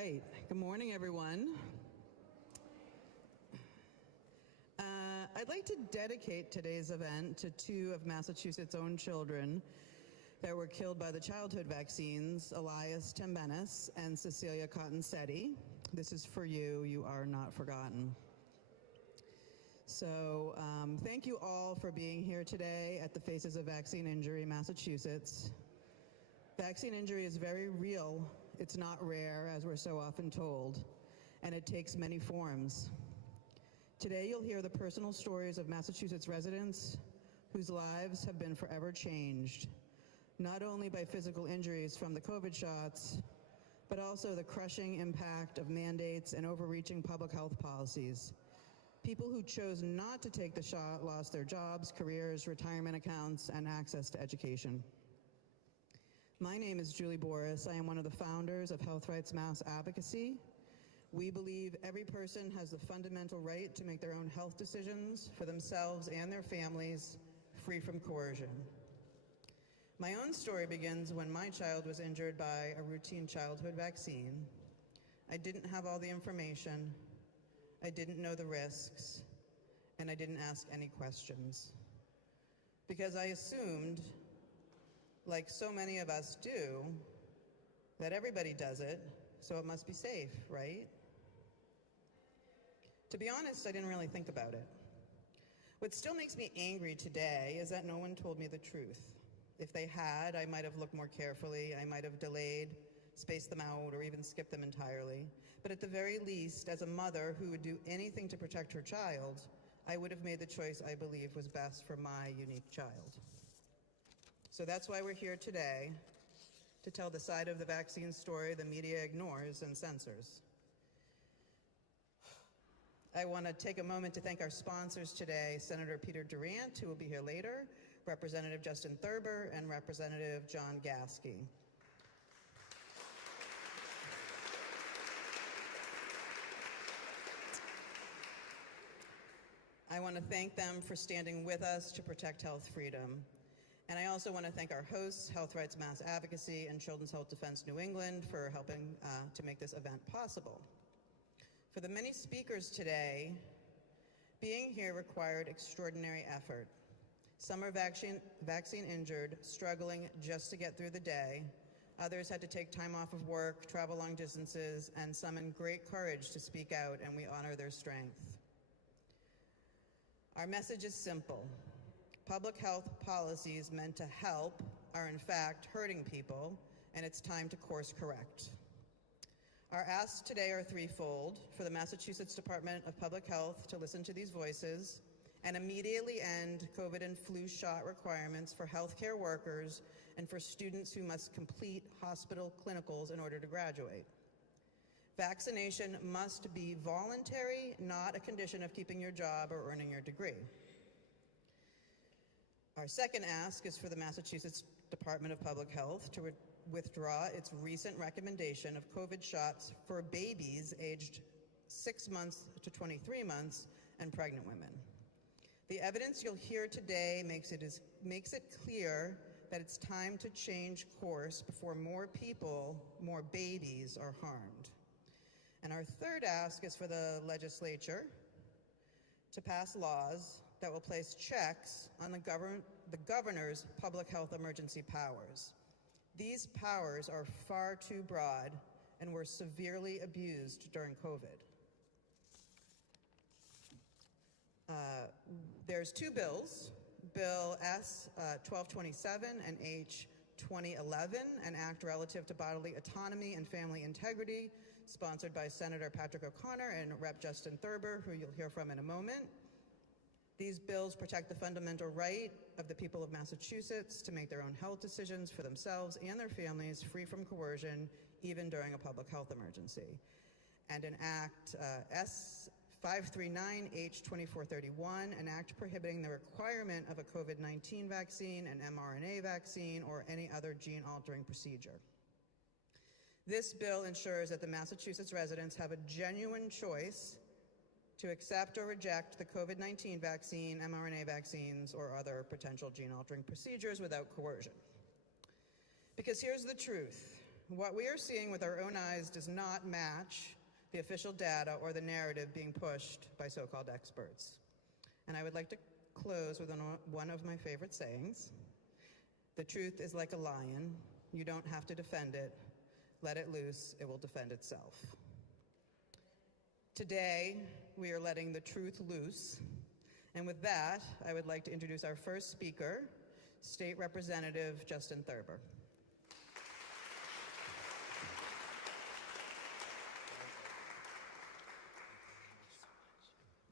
right. Good morning, everyone. I'd like to dedicate today's event to two of Massachusetts' own children that were killed by the childhood vaccines, Elias Timbenis and Cecilia Cottonsetti. This is for you. You are not forgotten. So thank you all for being here today at the Faces of Vaccine Injury, Massachusetts. Vaccine injury is very real. It's not rare, as we're so often told, and it takes many forms. Today you'll hear the personal stories of Massachusetts residents whose lives have been forever changed, not only by physical injuries from the COVID shots, but also the crushing impact of mandates and overreaching public health policies. People who chose not to take the shot lost their jobs, careers, retirement accounts, and access to education. My name is Julie Boris. I am one of the founders of Health Rights Mass Advocacy. We believe every person has the fundamental right to make their own health decisions for themselves and their families, free from coercion. My own story begins when my child was injured by a routine childhood vaccine. I didn't have all the information, I didn't know the risks, and I didn't ask any questions. Because I assumed, like so many of us do, that everybody does it, so it must be safe, right? To be honest, I didn't really think about it. What still makes me angry today is that no one told me the truth. If they had, I might have looked more carefully, I might have delayed, spaced them out, or even skipped them entirely. But at the very least, as a mother who would do anything to protect her child, I would have made the choice I believe was best for my unique child. So that's why we're here today, to tell the side of the vaccine story the media ignores and censors. I want to take a moment to thank our sponsors today, Senator Peter Durant, who will be here later, Representative Justin Thurber, and Representative John Gasky. I want to thank them for standing with us to protect health freedom. And I also want to thank our hosts, Health Rights Mass Advocacy and Children's Health Defense New England, for helping to make this event possible. For the many speakers today, being here required extraordinary effort. Some are vaccine injured, struggling just to get through the day. Others had to take time off of work, travel long distances, and summon great courage to speak out, and we honor their strength. Our message is simple. Public health policies meant to help are in fact hurting people, and it's time to course correct. Our asks today are threefold: for the Massachusetts Department of Public Health to listen to these voices and immediately end COVID and flu shot requirements for healthcare workers and for students who must complete hospital clinicals in order to graduate. Vaccination must be voluntary, not a condition of keeping your job or earning your degree. Our second ask is for the Massachusetts Department of Public Health to withdraw its recent recommendation of COVID shots for babies aged 6 months to 23 months and pregnant women. The evidence you'll hear today makes it clear that it's time to change course before more people, more babies, are harmed. And our third ask is for the legislature to pass laws that will place checks on the governor's public health emergency powers. These powers are far too broad and were severely abused during COVID. There's two bills, Bill S. 1227 and H. 2011, an act relative to bodily autonomy and family integrity, sponsored by Senator Patrick O'Connor and Rep. Justin Thurber, who you'll hear from in a moment. These bills protect the fundamental right of the people of Massachusetts to make their own health decisions for themselves and their families, free from coercion, even during a public health emergency. And an Act S. 539H2431, an act prohibiting the requirement of a COVID-19 vaccine, an mRNA vaccine, or any other gene-altering procedure. This bill ensures that the Massachusetts residents have a genuine choice to accept or reject the COVID-19 vaccine, mRNA vaccines, or other potential gene-altering procedures without coercion. Because here's the truth. What we are seeing with our own eyes does not match the official data or the narrative being pushed by so-called experts. And I would like to close with one of my favorite sayings. The truth is like a lion. You don't have to defend it. Let it loose, it will defend itself. Today, we are letting the truth loose. And with that, I would like to introduce our first speaker, State Representative Justin Thurber.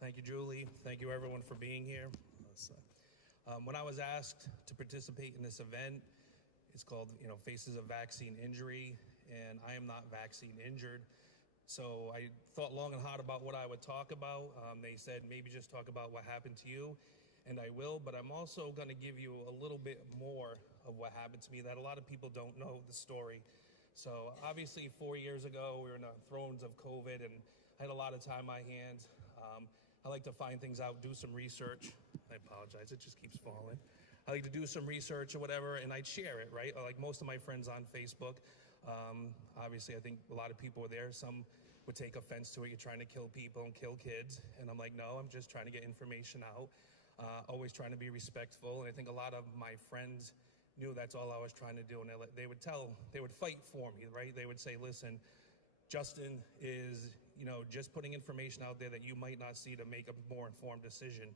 Thank you, Julie. Thank you, everyone, for being here. When I was asked to participate in this event, it's called, Faces of Vaccine Injury, and I am not vaccine injured. So I thought long and hard about what I would talk about. They said, maybe just talk about what happened to you, and I will, but I'm also going to give you a little bit more of what happened to me that a lot of people don't know the story. So obviously 4 years ago, we were in the throes of COVID, and I had a lot of time on my hands. I like to find things out, do some research. I apologize, it just keeps falling. I like to do some research or whatever, and I'd share it, right? Like most of my friends on Facebook. Obviously, I think a lot of people were there. Some would take offense to it. You're trying to kill people and kill kids. And I'm like, no, I'm just trying to get information out. Always trying to be respectful. And I think a lot of my friends knew that's all I was trying to do. And they would fight for me, right? They would say, listen, Justin is, just putting information out there that you might not see to make a more informed decision.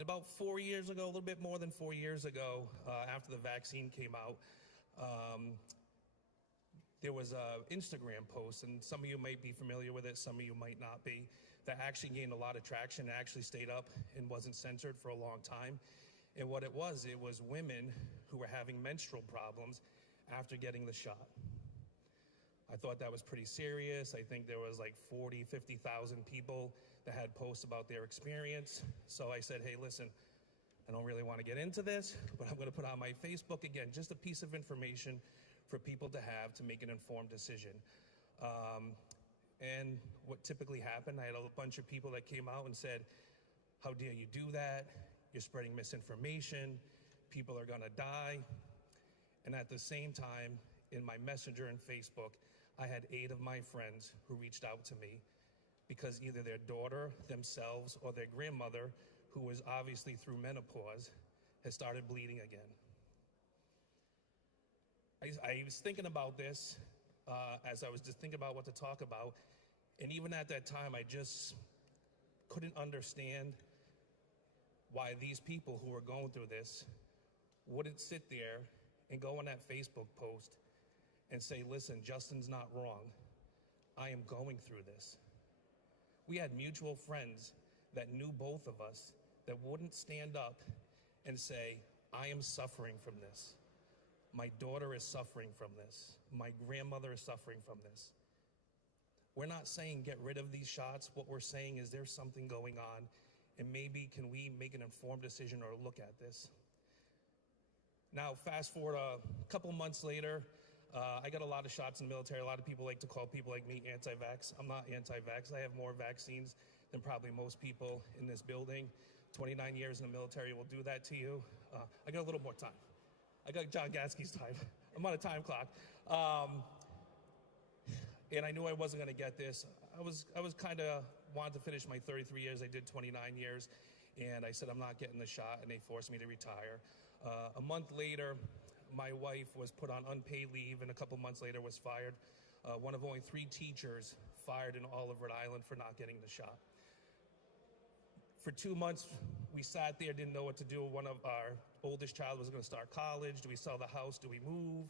About 4 years ago, a little bit more than 4 years ago, after the vaccine came out, there was an Instagram post, and some of you might be familiar with it, some of you might not be, that actually gained a lot of traction and actually stayed up and wasn't censored for a long time. And what it was women who were having menstrual problems after getting the shot. I thought that was pretty serious. I think there was like 40, 50,000 people that had posts about their experience. So I said, hey, listen, I don't really want to get into this, but I'm going to put on my Facebook, again, just a piece of information for people to have to make an informed decision. And what typically happened, I had a bunch of people that came out and said, how dare you do that? You're spreading misinformation. People are going to die. And at the same time, in my Messenger and Facebook, I had 8 of my friends who reached out to me because either their daughter, themselves, or their grandmother, who was obviously through menopause, has started bleeding again. I was thinking about this as I was just thinking about what to talk about, and even at that time, I just couldn't understand why these people who were going through this wouldn't sit there and go on that Facebook post and say, listen, Justin's not wrong. I am going through this. We had mutual friends that knew both of us that wouldn't stand up and say, I am suffering from this. My daughter is suffering from this. My grandmother is suffering from this. We're not saying get rid of these shots. What we're saying is there's something going on, and maybe can we make an informed decision or look at this? Now, fast forward a couple months later, I got a lot of shots in the military. A lot of people like to call people like me anti-vax. I'm not anti-vax. I have more vaccines than probably most people in this building. 29 years in the military will do that to you. I got a little more time. I got John Gatsky's time. I'm on a time clock. And I knew I wasn't going to get this. I was kind of wanted to finish my 33 years. I did 29 years. And I said, I'm not getting the shot. And they forced me to retire. A month later, my wife was put on unpaid leave, and a couple months later was fired. One of only 3 teachers fired in all of Rhode Island for not getting the shot. For 2 months, we sat there, didn't know what to do. One of our oldest child was going to start college. Do we sell the house? Do we move?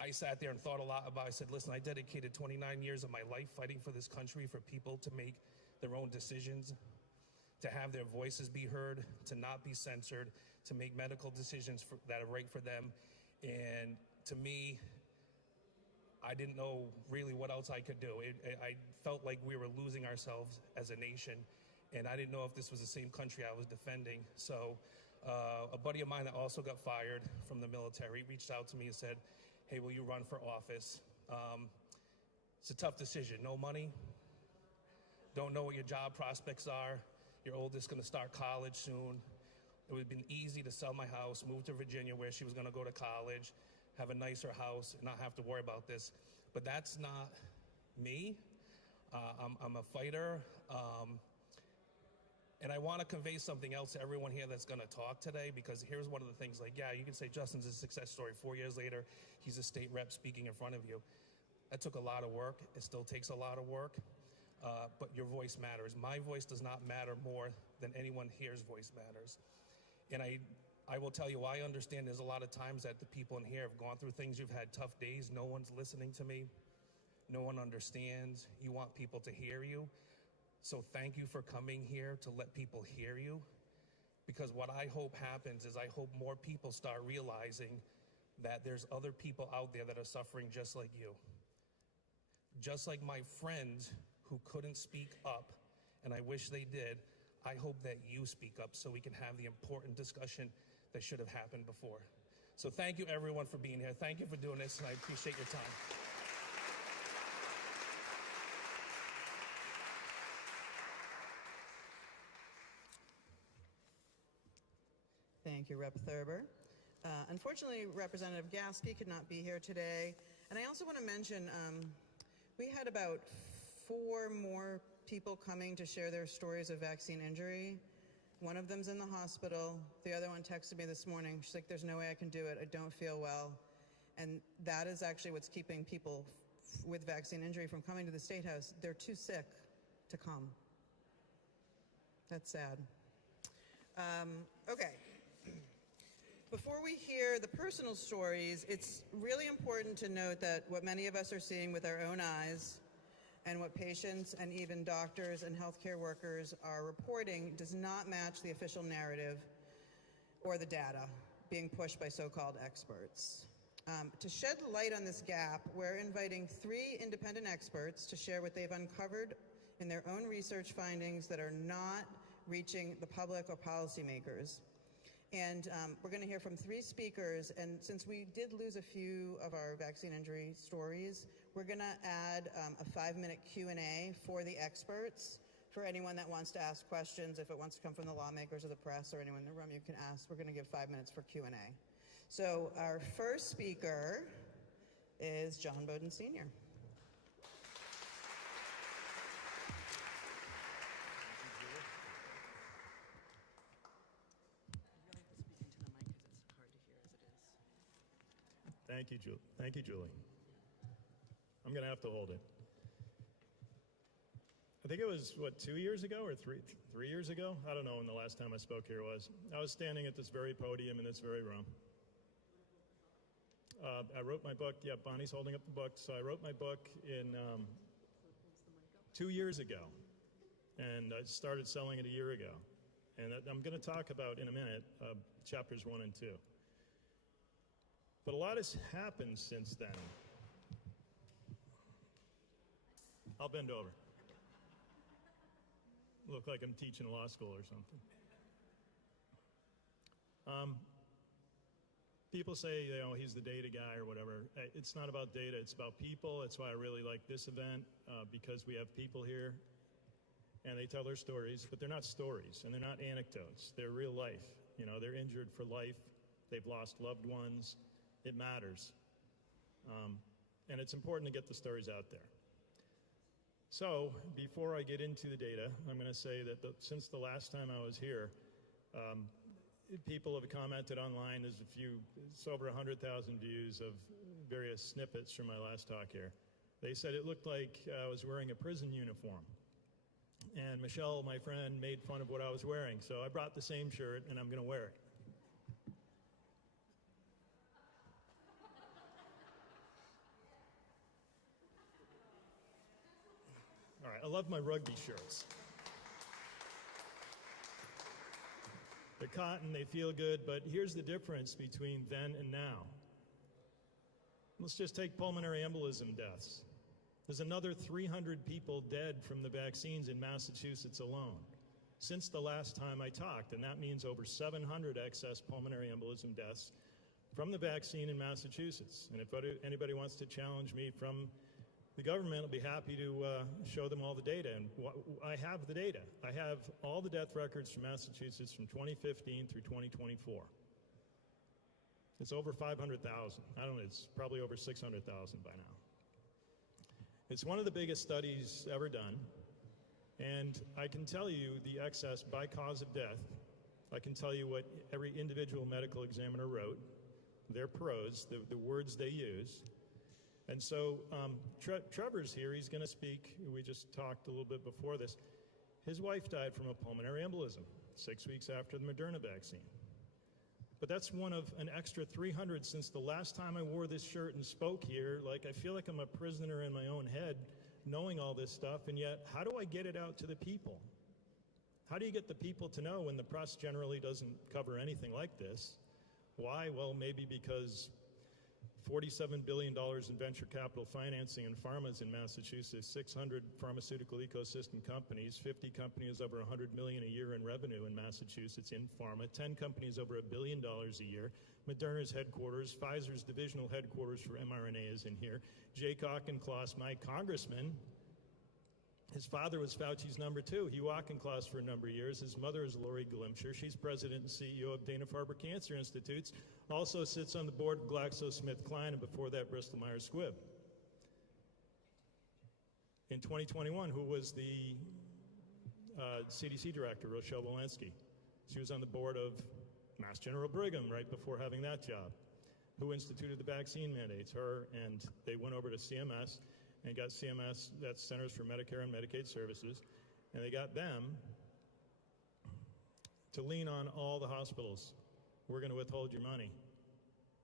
I sat there and thought a lot about it. I said, listen, I dedicated 29 years of my life fighting for this country, for people to make their own decisions, to have their voices be heard, to not be censored, to make medical decisions that are right for them. And to me, I didn't know really what else I could do. I felt like we were losing ourselves as a nation, and I didn't know if this was the same country I was defending. So a buddy of mine that also got fired from the military reached out to me and said, hey, will you run for office? It's a tough decision. No money, don't know what your job prospects are. Your oldest going to start college soon. It would have been easy to sell my house, move to Virginia where she was going to go to college, have a nicer house, and not have to worry about this. But that's not me. I'm a fighter. And I want to convey something else to everyone here that's going to talk today, because here's one of the things, like, yeah, you can say Justin's a success story. 4 years later, he's a state rep speaking in front of you. That took a lot of work. It still takes a lot of work, but your voice matters. My voice does not matter more than anyone here's voice matters. And I will tell you, I understand there's a lot of times that the people in here have gone through things. You've had tough days. No one's listening to me. No one understands. You want people to hear you. So thank you for coming here to let people hear you, because what I hope happens is I hope more people start realizing that there's other people out there that are suffering just like you. Just like my friends who couldn't speak up, and I wish they did, I hope that you speak up so we can have the important discussion that should have happened before. So thank you everyone for being here. Thank you for doing this, and I appreciate your time. Thank you, Rep. Thurber. Unfortunately, Representative Gasky could not be here today. And I also want to mention, we had about 4 more people coming to share their stories of vaccine injury. One of them's in the hospital. The other one texted me this morning. She's like, there's no way I can do it. I don't feel well. And that is actually what's keeping people with vaccine injury from coming to the State House. They're too sick to come. That's sad. Okay. Before we hear the personal stories, it's really important to note that what many of us are seeing with our own eyes and what patients and even doctors and healthcare workers are reporting does not match the official narrative or the data being pushed by so-called experts. To shed light on this gap, we're inviting 3 independent experts to share what they've uncovered in their own research findings that are not reaching the public or policymakers. And we're going to hear from 3 speakers, and since we did lose a few of our vaccine injury stories, we're going to add a 5-minute Q&A for the experts. For anyone that wants to ask questions, if it wants to come from the lawmakers or the press or anyone in the room, you can ask. We're going to give 5 minutes for Q&A. So our first speaker is John Bowden Sr. Thank you, Julie. Thank you, Julie. I'm going to have to hold it. I think it was, 2 years ago or three years ago? I don't know when the last time I spoke here was. I was standing at this very podium in this very room. I wrote my book. Yeah, Bonnie's holding up the book. So I wrote my book in 2 years ago, and I started selling it a year ago. And I'm going to talk about, in a minute, chapters 1 and 2. But a lot has happened since then. I'll bend over. Look like I'm teaching law school or something. People say, he's the data guy or whatever. It's not about data, it's about people. That's why I really like this event, because we have people here, and they tell their stories, but they're not stories, and they're not anecdotes. They're real life. They're injured for life. They've lost loved ones. It matters. And it's important to get the stories out there. So before I get into the data, I'm going to say that since the last time I was here, people have commented online. It's over 100,000 views of various snippets from my last talk here. They said it looked like I was wearing a prison uniform. And Michelle, my friend, made fun of what I was wearing. So I brought the same shirt, and I'm going to wear it. All right, I love my rugby shirts. They're cotton, they feel good, but here's the difference between then and now. Let's just take pulmonary embolism deaths. There's another 300 people dead from the vaccines in Massachusetts alone since the last time I talked, and that means over 700 excess pulmonary embolism deaths from the vaccine in Massachusetts. And if anybody wants to challenge me from the government, will be happy to show them all the data. And I have the data. I have all the death records from Massachusetts from 2015 through 2024. It's over 500,000. I don't know, it's probably over 600,000 by now. It's one of the biggest studies ever done, and I can tell you the excess by cause of death. I can tell you what every individual medical examiner wrote, their pros, the words they use. And so Trevor's here. He's going to speak. We just talked a little bit before this. His wife died from a pulmonary embolism 6 weeks after the Moderna vaccine. But that's one of an extra 300 since the last time I wore this shirt and spoke here. Like, I feel like I'm a prisoner in my own head knowing all this stuff, and yet how do I get it out to the people? How do you get the people to know when the press generally doesn't cover anything like this? Why? Well, maybe because $47 billion in venture capital financing in pharmas in Massachusetts, 600 pharmaceutical ecosystem companies, 50 companies over $100 million a year in revenue in Massachusetts in pharma, 10 companies over $1 billion a year, Moderna's headquarters, Pfizer's divisional headquarters for mRNA is in here, Jake Auchincloss, my congressman, his father was Fauci's number 2. Hugh Auchincloss for a number of years. His mother is Lori Glimcher. She's president and CEO of Dana-Farber Cancer Institutes. Also sits on the board of GlaxoSmithKline, and before that, Bristol-Myers Squibb. In 2021, who was the CDC director, Rochelle Walensky? She was on the board of Mass General Brigham right before having that job. Who instituted the vaccine mandates? Her, and they went over to CMS and got CMS, that's Centers for Medicare and Medicaid Services, and they got them to lean on all the hospitals. We're going to withhold your money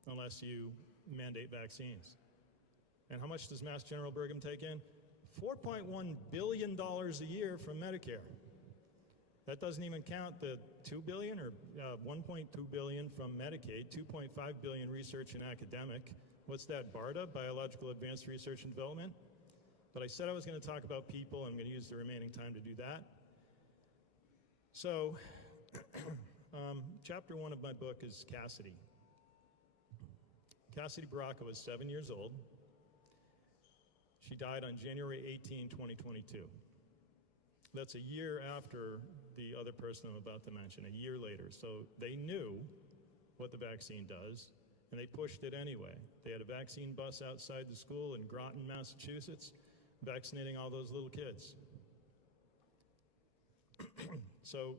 unless you mandate vaccines. And how much does Mass General Brigham take in? $4.1 billion a year from Medicare. That doesn't even count the $2 billion or $1.2 billion from Medicaid, $2.5 billion research and academic. What's that, BARDA, Biological Advanced Research and Development? But I said I was going to talk about people. I'm going to use the remaining time to do that. So, chapter 1 of my book is Cassidy. Cassidy Baraka was 7 years old. She died on January 18, 2022. That's a year after the other person I'm about to mention, a year later. So they knew what the vaccine does, and they pushed it anyway. They had a vaccine bus outside the school in Groton, Massachusetts, vaccinating all those little kids. So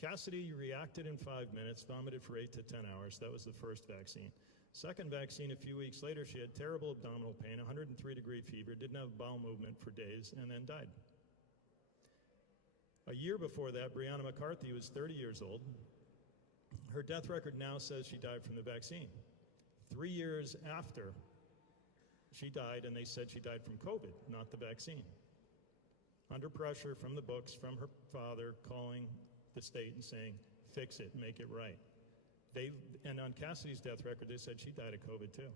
Cassidy reacted in 5 minutes, vomited for 8 to 10 hours. That was the first vaccine. Second vaccine, a few weeks later, she had terrible abdominal pain, 103-degree fever, didn't have bowel movement for days, and then died. A year before that, Breonna McCarthy was 30 years old. Her death record now says she died from the vaccine. 3 years after she died, and they said she died from COVID, not the vaccine. Under pressure from the books, from her father, calling the state and saying, fix it, make it right. And on Cassidy's death record, they said she died of COVID too,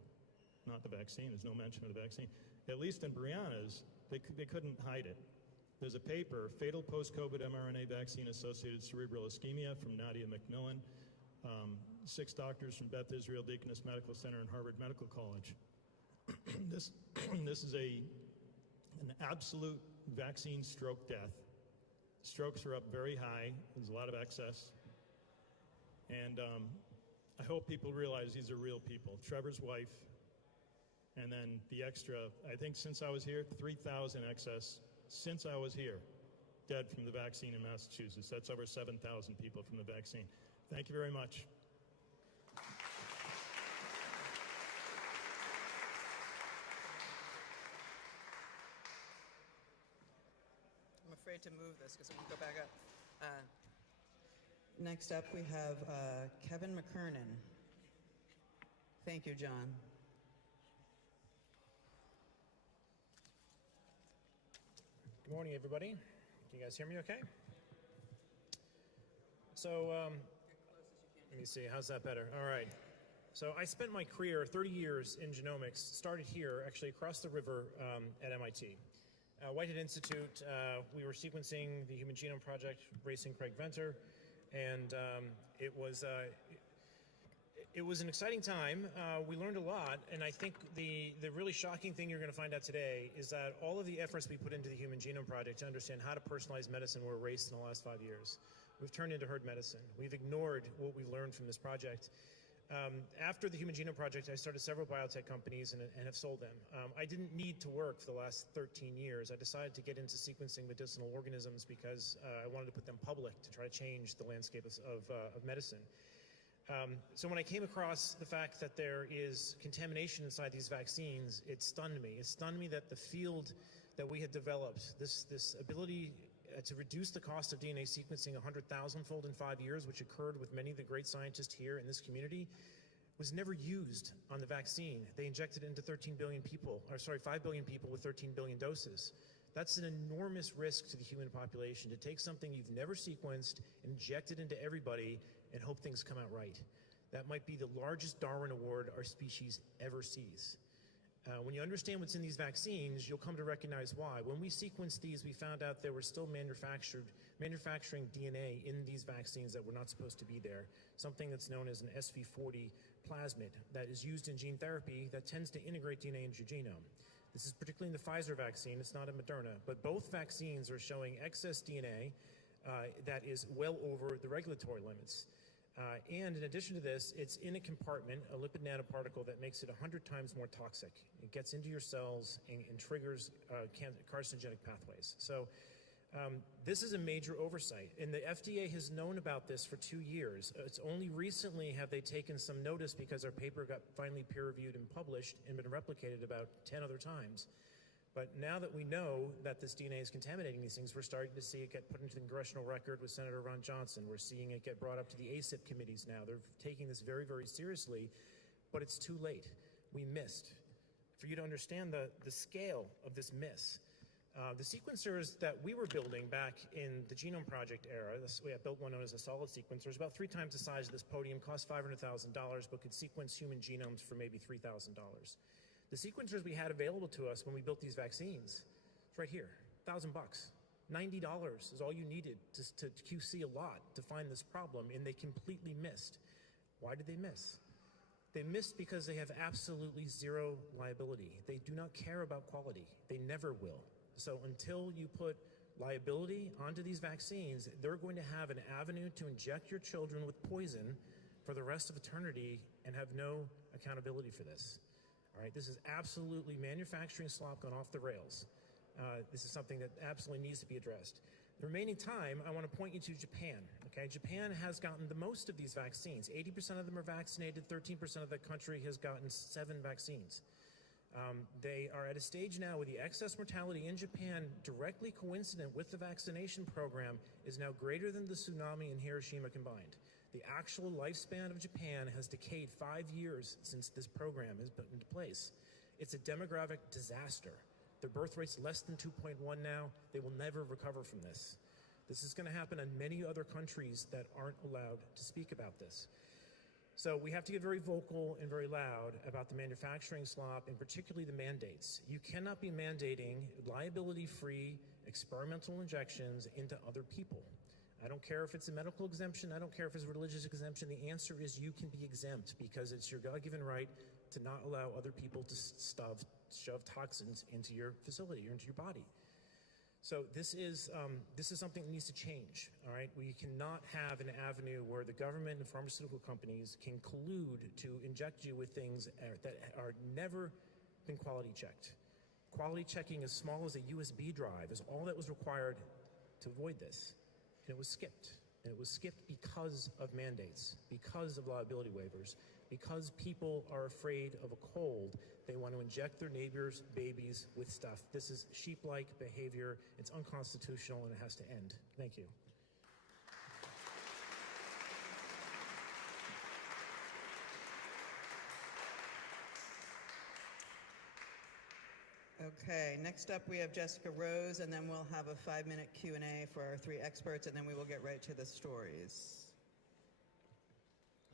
not the vaccine. There's no mention of the vaccine. At least in Breonna's, they couldn't hide it. There's a paper, Fatal Post-COVID mRNA Vaccine-Associated Cerebral Ischemia from Nadia McMillan, 6 doctors from Beth Israel Deaconess Medical Center and Harvard Medical College. This is an absolute vaccine stroke death. Strokes are up very high. There's a lot of excess. And I hope people realize these are real people. Trevor's wife, and then the extra, I think since I was here, 3,000 excess since I was here, dead from the vaccine in Massachusetts. That's over 7,000 people from the vaccine. Thank you very much. I'm afraid to move this because it will go back up. Next up, we have Kevin McKernan. Thank you, John. Good morning, everybody. Can you guys hear me okay? So, let me see, how's that better? All right. So I spent my career, 30 years in genomics, started here, actually across the river at MIT. Whitehead Institute, we were sequencing the Human Genome Project, racing Craig Venter, and it was an exciting time. We learned a lot, and I think the really shocking thing you're going to find out today is that all of the efforts we put into the Human Genome Project to understand how to personalize medicine were erased in the last 5 years. We've turned into herd medicine. We've ignored what we learned from this project. After the Human Genome Project, I started several biotech companies and have sold them. I didn't need to work for the last 13 years. I decided to get into sequencing medicinal organisms because I wanted to put them public to try to change the landscape of medicine. So when I came across the fact that there is contamination inside these vaccines, it stunned me. It stunned me that the field that we had developed, this ability to reduce the cost of DNA sequencing 100,000-fold in 5 years, which occurred with many of the great scientists here in this community, was never used on the vaccine. They injected it into 13 billion people, or sorry, 5 billion people with 13 billion doses. That's an enormous risk to the human population, to take something you've never sequenced, inject it into everybody, and hope things come out right. That might be the largest Darwin Award our species ever sees. When you understand what's in these vaccines, you'll come to recognize why. When we sequenced these, we found out there were still manufacturing DNA in these vaccines that were not supposed to be there, something that's known as an SV40 plasmid that is used in gene therapy that tends to integrate DNA into your genome. This is particularly in the Pfizer vaccine. It's not in Moderna, but both vaccines are showing excess DNA that is well over the regulatory limits. And in addition to this, it's in a compartment, a lipid nanoparticle that makes it 100 times more toxic. It gets into your cells and triggers carcinogenic pathways. So this is a major oversight, and the FDA has known about this for 2 years. It's only recently have they taken some notice because our paper got finally peer-reviewed and published and been replicated about 10 other times. But now that we know that this DNA is contaminating these things, we're starting to see it get put into the congressional record with Senator Ron Johnson. We're seeing it get brought up to the ACIP committees now. They're taking this very, very seriously, but it's too late. We missed. For you to understand the scale of this miss, the sequencers that we were building back in the Genome Project era, we had built one known as a solid sequencer, it was about 3 times the size of this podium, cost $500,000, but could sequence human genomes for maybe $3,000. The sequencers we had available to us when we built these vaccines, it's right here, $1,000. $90 is all you needed to QC a lot to find this problem, and they completely missed. Why did they miss? They missed because they have absolutely zero liability. They do not care about quality. They never will. So until you put liability onto these vaccines, they're going to have an avenue to inject your children with poison for the rest of eternity and have no accountability for this. All right, this is absolutely manufacturing slop gone off the rails. This is something that absolutely needs to be addressed. The remaining time, I want to point you to Japan. Okay, Japan has gotten the most of these vaccines. 80% of them are vaccinated. 13% of the country has gotten 7 vaccines. They are at a stage now where the excess mortality in Japan, directly coincident with the vaccination program, is now greater than the tsunami and Hiroshima combined. The actual lifespan of Japan has decayed 5 years since this program has been into place. It's a demographic disaster. Their birth rate's less than 2.1 now. They will never recover from this. This is going to happen in many other countries that aren't allowed to speak about this. So we have to get very vocal and very loud about the manufacturing slop, and particularly the mandates. You cannot be mandating liability-free experimental injections into other people. I don't care if it's a medical exemption. I don't care if it's a religious exemption. The answer is you can be exempt because it's your God-given right to not allow other people to shove toxins into your facility or into your body. So this is something that needs to change, all right? We cannot have an avenue where the government and pharmaceutical companies can collude to inject you with things that are never been quality checked. Quality checking as small as a USB drive is all that was required to avoid this. And it was skipped. And it was skipped because of mandates, because of liability waivers, because people are afraid of a cold. They want to inject their neighbors' babies with stuff. This is sheep-like behavior. It's unconstitutional, and it has to end. Thank you. Okay, next up we have Jessica Rose, and then we'll have a 5-minute Q&A for our 3 experts, and then we will get right to the stories.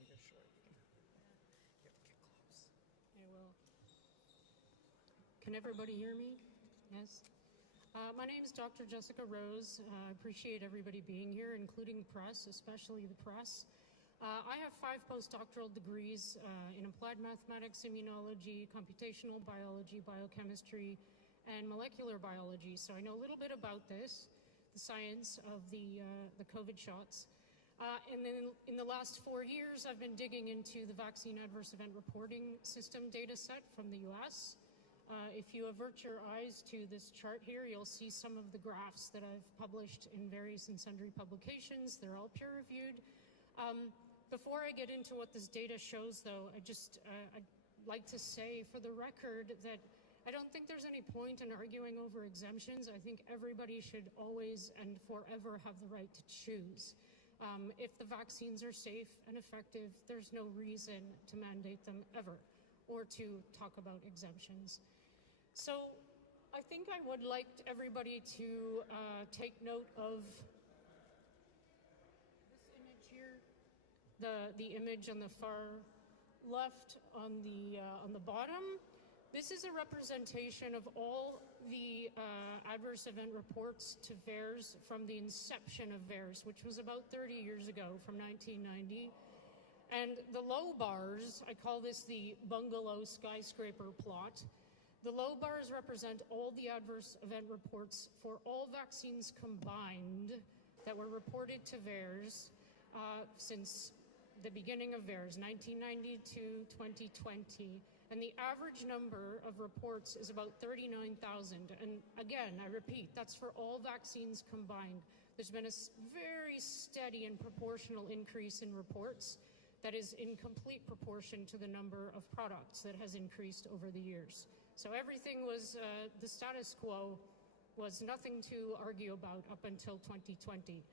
I will. Can everybody hear me? Yes? My name is Dr. Jessica Rose. I appreciate everybody being here, including press, especially the press. I have 5 postdoctoral degrees in applied mathematics, immunology, computational biology, biochemistry, and molecular biology. So I know a little bit about this, the science of the COVID shots. And then in the last 4 years, I've been digging into the vaccine adverse event reporting system data set from the US. If you avert your eyes to this chart here, you'll see some of the graphs that I've published in various and sundry publications. They're all peer-reviewed. Before I get into what this data shows, though, I'd like to say for the record that I don't think there's any point in arguing over exemptions. I think everybody should always and forever have the right to choose. If the vaccines are safe and effective, there's no reason to mandate them ever or to talk about exemptions. So I think I would like everybody to take note of this image here, the image on the far left on the bottom. This is a representation of all the adverse event reports to VAERS from the inception of VAERS, which was about 30 years ago, from 1990. And the low bars, I call this the bungalow skyscraper plot. The low bars represent all the adverse event reports for all vaccines combined that were reported to VAERS since the beginning of VAERS, 1990 to 2020. And the average number of reports is about 39,000. And again, I repeat, that's for all vaccines combined. There's been a very steady and proportional increase in reports that is in complete proportion to the number of products that has increased over the years. So everything was, the status quo was nothing to argue about up until 2020.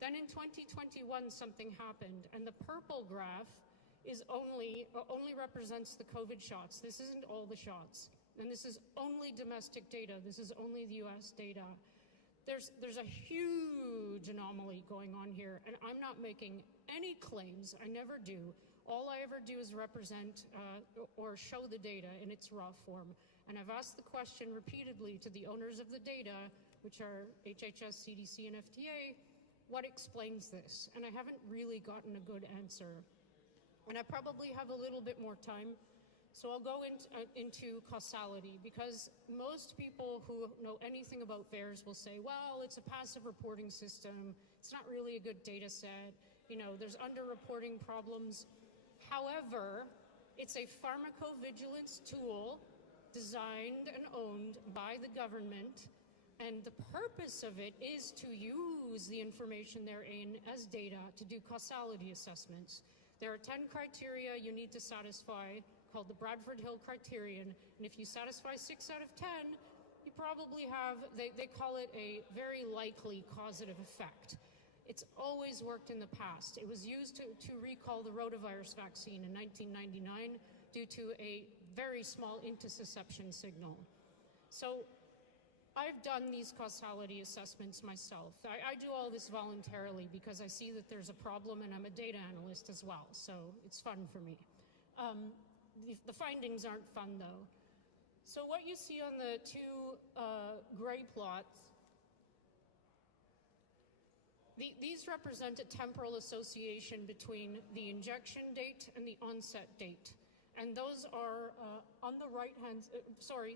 Then in 2021, something happened, and the purple graph is only represents the COVID shots. This isn't all the shots. And this is only domestic data. This is only the US data. There's a huge anomaly going on here, and I'm not making any claims. I never do. All I ever do is represent or show the data in its raw form. And I've asked the question repeatedly to the owners of the data, which are HHS, CDC, and FDA, what explains this? And I haven't really gotten a good answer. And I probably have a little bit more time, so I'll go into causality, because most people who know anything about VAERS will say, well, it's a passive reporting system, it's not really a good data set, you know, there's underreporting problems. However, it's a pharmacovigilance tool designed and owned by the government, and the purpose of it is to use the information therein as data to do causality assessments. There are 10 criteria you need to satisfy called the Bradford Hill criterion, and if you satisfy 6 out of 10, you probably have, they call it a very likely causative effect. It's always worked in the past. It was used to recall the rotavirus vaccine in 1999 due to a very small intussusception signal. So I've done these causality assessments myself. I do all this voluntarily because I see that there's a problem, and I'm a data analyst as well, so it's fun for me. The findings aren't fun, though. So what you see on the two gray plots, these represent a temporal association between the injection date and the onset date. And those are on the right hand,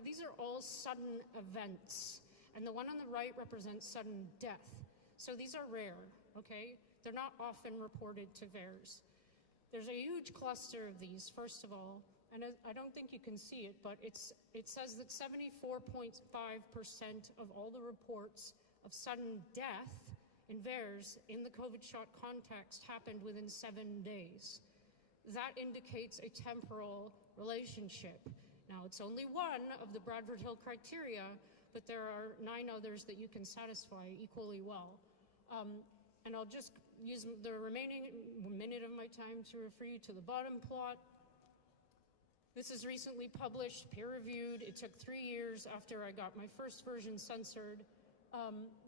these are all sudden events. And the one on the right represents sudden death. So these are rare, okay? They're not often reported to VAERS. There's a huge cluster of these, first of all, and I don't think you can see it, but it says that 74.5% of all the reports of sudden death in VAERS in the COVID shot context happened within 7 days. That indicates a temporal relationship. Now, it's only one of the Bradford Hill criteria, but there are 9 others that you can satisfy equally well. And I'll just use the remaining minute of my time to refer you to the bottom plot. This is recently published, peer-reviewed. It took 3 years after I got my first version censored.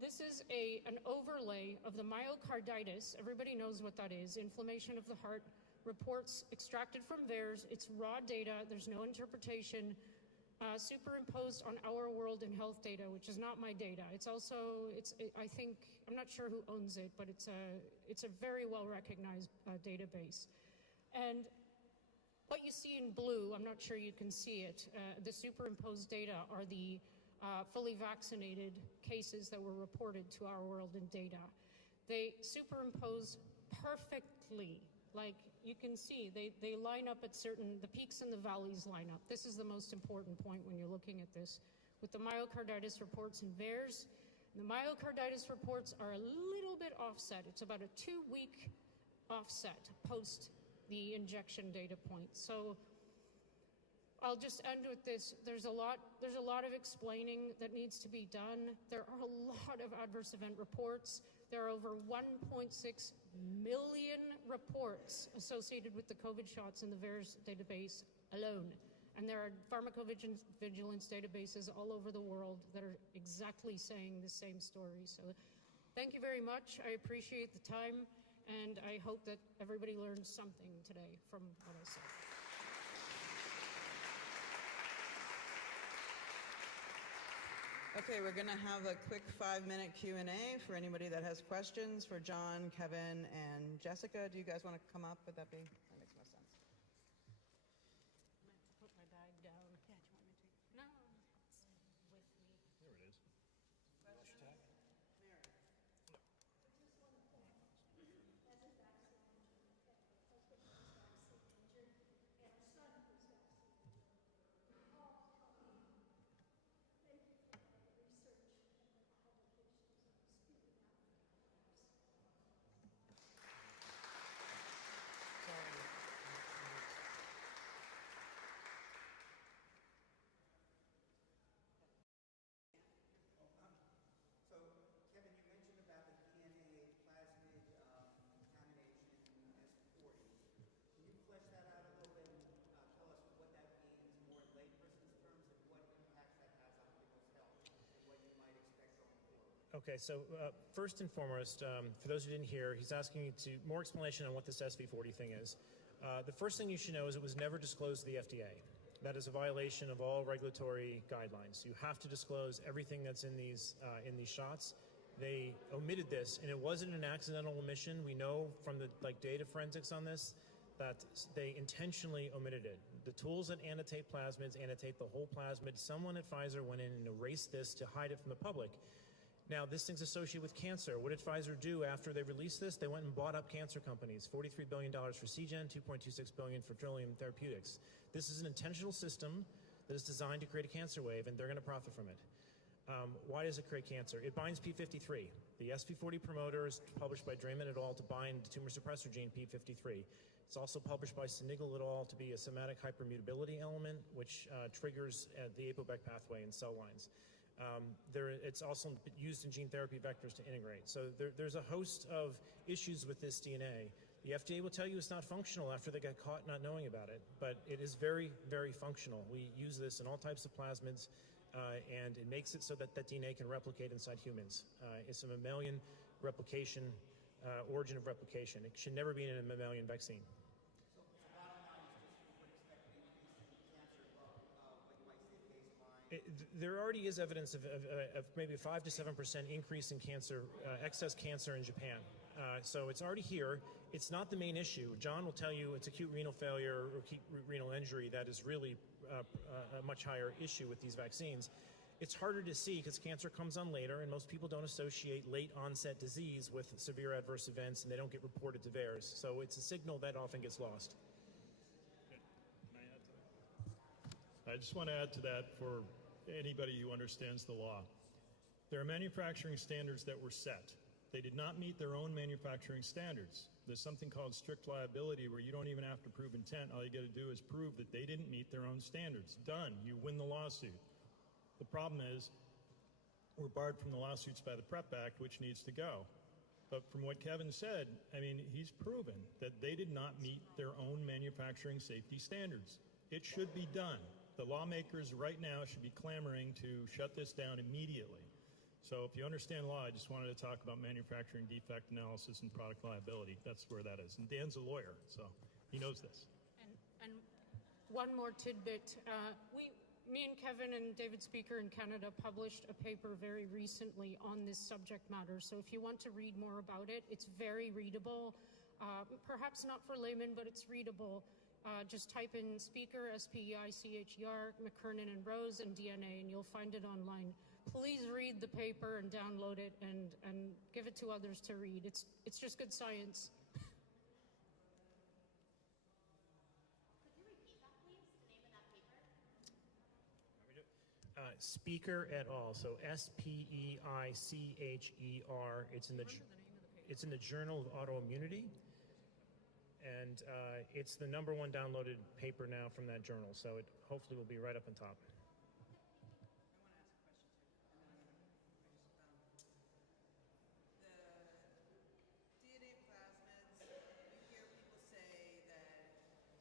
This is an overlay of the myocarditis. Everybody knows what that is, inflammation of the heart. Reports extracted from VAERS. It's raw data. There's no interpretation. Superimposed on Our World in Health data, which is not my data. It's also, I think, I'm not sure who owns it, but it's a very well-recognized database. And what you see in blue, I'm not sure you can see it, the superimposed data are the fully vaccinated cases that were reported to Our World in data. They superimpose perfectly. Like you can see, they line up at the peaks and the valleys line up. This is the most important point when you're looking at this. With the myocarditis reports in VAERS, the myocarditis reports are a little bit offset. It's about a 2-week offset post the injection data point. So I'll just end with this. There's a lot of explaining that needs to be done. There are a lot of adverse event reports. There are over 1.6 million reports associated with the COVID shots in the VAERS database alone. And there are pharmacovigilance databases all over the world that are exactly saying the same story. So thank you very much. I appreciate the time, and I hope that everybody learned something today from what I said. Okay, we're going to have a quick 5-minute Q&A for anybody that has questions for John, Kevin, and Jessica. Do you guys want to come up? Would that makes most sense. I might put my bag down. Yeah, do you want me to? No, it's with me. There it is. So, Kevin, you mentioned about the DNA plasmid contamination S40. Can you flesh that out a little bit and tell us what that means more in layperson's terms and what impact that has on people's health and what you might expect going forward? Okay, so first and foremost, for those who didn't hear, he's asking you to more explanation on what this SV40 thing is. The first thing you should know is it was never disclosed to the FDA. That is a violation of all regulatory guidelines. You have to disclose everything that's in these shots. They omitted this, and it wasn't an accidental omission. We know from the data forensics on this that they intentionally omitted it. The tools that annotate plasmids annotate the whole plasmid. Someone at Pfizer went in and erased this to hide it from the public. Now, this thing's associated with cancer. What did Pfizer do after they released this? They went and bought up cancer companies. $43 billion for Seagen, $2.26 billion for Trillium Therapeutics. This is an intentional system that is designed to create a cancer wave, and they're going to profit from it. Why does it create cancer? It binds P53. The SV40 promoter is published by Drayman et al. To bind the tumor suppressor gene P53. It's also published by Sinigel et al. To be a somatic hypermutability element, which triggers the ApoBec pathway in cell lines. It's also used in gene therapy vectors to integrate. So there's a host of issues with this DNA. The FDA will tell you it's not functional after they got caught not knowing about it, but it is very, very functional. We use this in all types of plasmids, and it makes it so that that DNA can replicate inside humans. It's a mammalian replication, origin of replication. It should never be in a mammalian vaccine. So bottom line is just you would expect an increase in cancer above what you might see at baseline. There already is evidence of maybe 5 to 7% increase in cancer, excess cancer in Japan. So it's already here. It's not the main issue. John will tell you it's acute renal failure or acute renal injury that is really a much higher issue with these vaccines. It's harder to see because cancer comes on later, and most people don't associate late onset disease with severe adverse events, and they don't get reported to VAERS. So it's a signal that often gets lost. I just want to add to that for anybody who understands the law. There are manufacturing standards that were set. They did not meet their own manufacturing standards. There's something called strict liability where you don't even have to prove intent. All you got to do is prove that they didn't meet their own standards. Done. You win the lawsuit. The problem is we're barred from the lawsuits by the PrEP Act, which needs to go. But from what Kevin said, I mean, he's proven that they did not meet their own manufacturing safety standards. It should be done. The lawmakers right now should be clamoring to shut this down immediately. So if you understand law, I just wanted to talk about manufacturing defect analysis and product liability. That's where that is. And Dan's a lawyer, so he knows this. And one more tidbit. Me and Kevin and David Speaker in Canada published a paper very recently on this subject matter. So if you want to read more about it, it's very readable. Perhaps not for laymen, but it's readable. Just type in Speaker, S-P-E-I-C-H-E-R, McKernan and Rose, and DNA, and you'll find it online. Please read the paper and download it and give it to others to read. It's just good science. Speaker et al. So Speicher. It's in the Journal of Autoimmunity, and it's the #1 downloaded paper now from that journal. So it hopefully will be right up on top. DNA plasmids, you hear people say that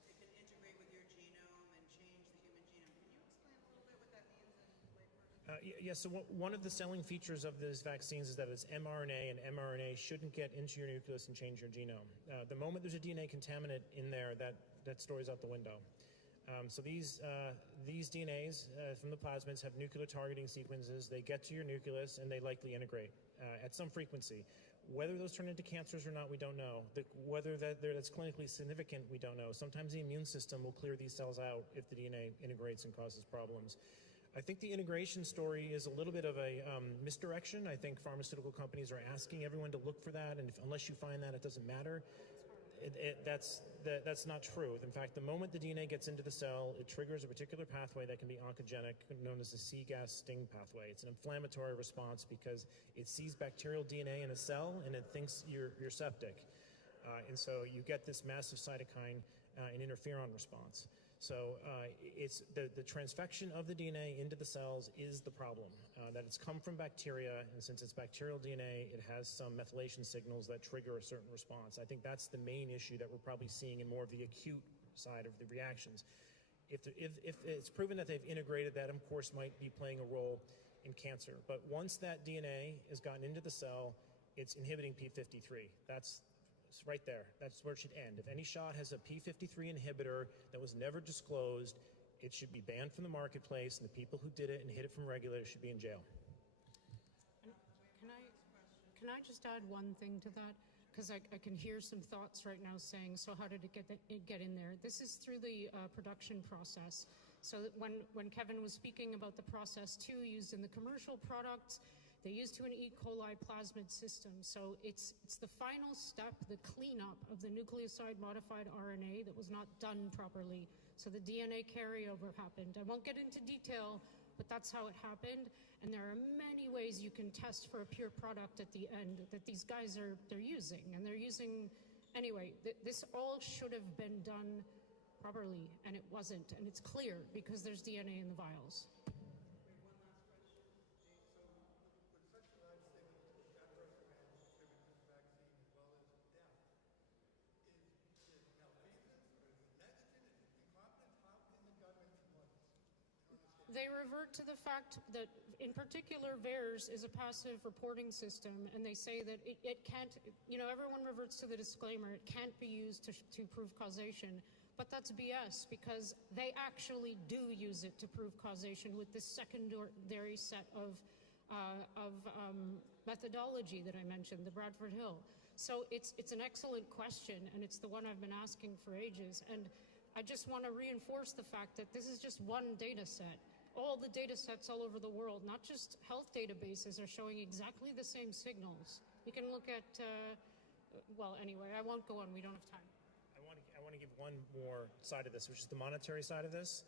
it can integrate with your genome and change the human genome. Can you explain a little bit what that means in layperson? Yes, so one of the selling features of these vaccines is that it's mRNA, and mRNA shouldn't get into your nucleus and change your genome. The moment there's a DNA contaminant in there, that story's out the window. So these DNAs from the plasmids have nuclear targeting sequences. They get to your nucleus, and they likely integrate at some frequency. Whether those turn into cancers or not, we don't know. Whether that's clinically significant, we don't know. Sometimes the immune system will clear these cells out if the DNA integrates and causes problems. I think the integration story is a little bit of a misdirection. I think pharmaceutical companies are asking everyone to look for that, and unless you find that, it doesn't matter. That's not true. In fact, the moment the DNA gets into the cell, it triggers a particular pathway that can be oncogenic, known as the C-gas sting pathway. It's an inflammatory response because it sees bacterial DNA in a cell and it thinks you're septic. And so you get this massive cytokine and interferon response. So it's the transfection of the DNA into the cells is the problem, that it's come from bacteria, and since it's bacterial DNA, it has some methylation signals that trigger a certain response. I think that's the main issue that we're probably seeing in more of the acute side of the reactions. If it's proven that they've integrated, that of course might be playing a role in cancer. But once that DNA has gotten into the cell, it's inhibiting P53. It's right there. That's where it should end. If any shot has a P53 inhibitor that was never disclosed, it should be banned from the marketplace, and the people who did it and hid it from regulators should be in jail. Can I just add one thing to that? Because I can hear some thoughts right now saying, so how did it get in there? This is through the production process. So that when Kevin was speaking about the process 2 used in the commercial products, they used to an E. coli plasmid system. So it's the final step, the cleanup of the nucleoside modified RNA that was not done properly. So the DNA carryover happened. I won't get into detail, but that's how it happened. And there are many ways you can test for a pure product at the end that these guys they're using. And they're using, anyway, this all should have been done properly, and it wasn't. And it's clear because there's DNA in the vials. They revert to the fact that, in particular, VAERS is a passive reporting system, and they say that it can't, everyone reverts to the disclaimer, it can't be used to prove causation. But that's BS, because they actually do use it to prove causation with this secondary set of methodology that I mentioned, the Bradford Hill. So it's an excellent question, and it's the one I've been asking for ages. And I just want to reinforce the fact that this is just one data set. All the data sets all over the world, not just health databases, are showing exactly the same signals. You can look at, anyway, I won't go on. We don't have time. I want to give one more side of this, which is the monetary side of this.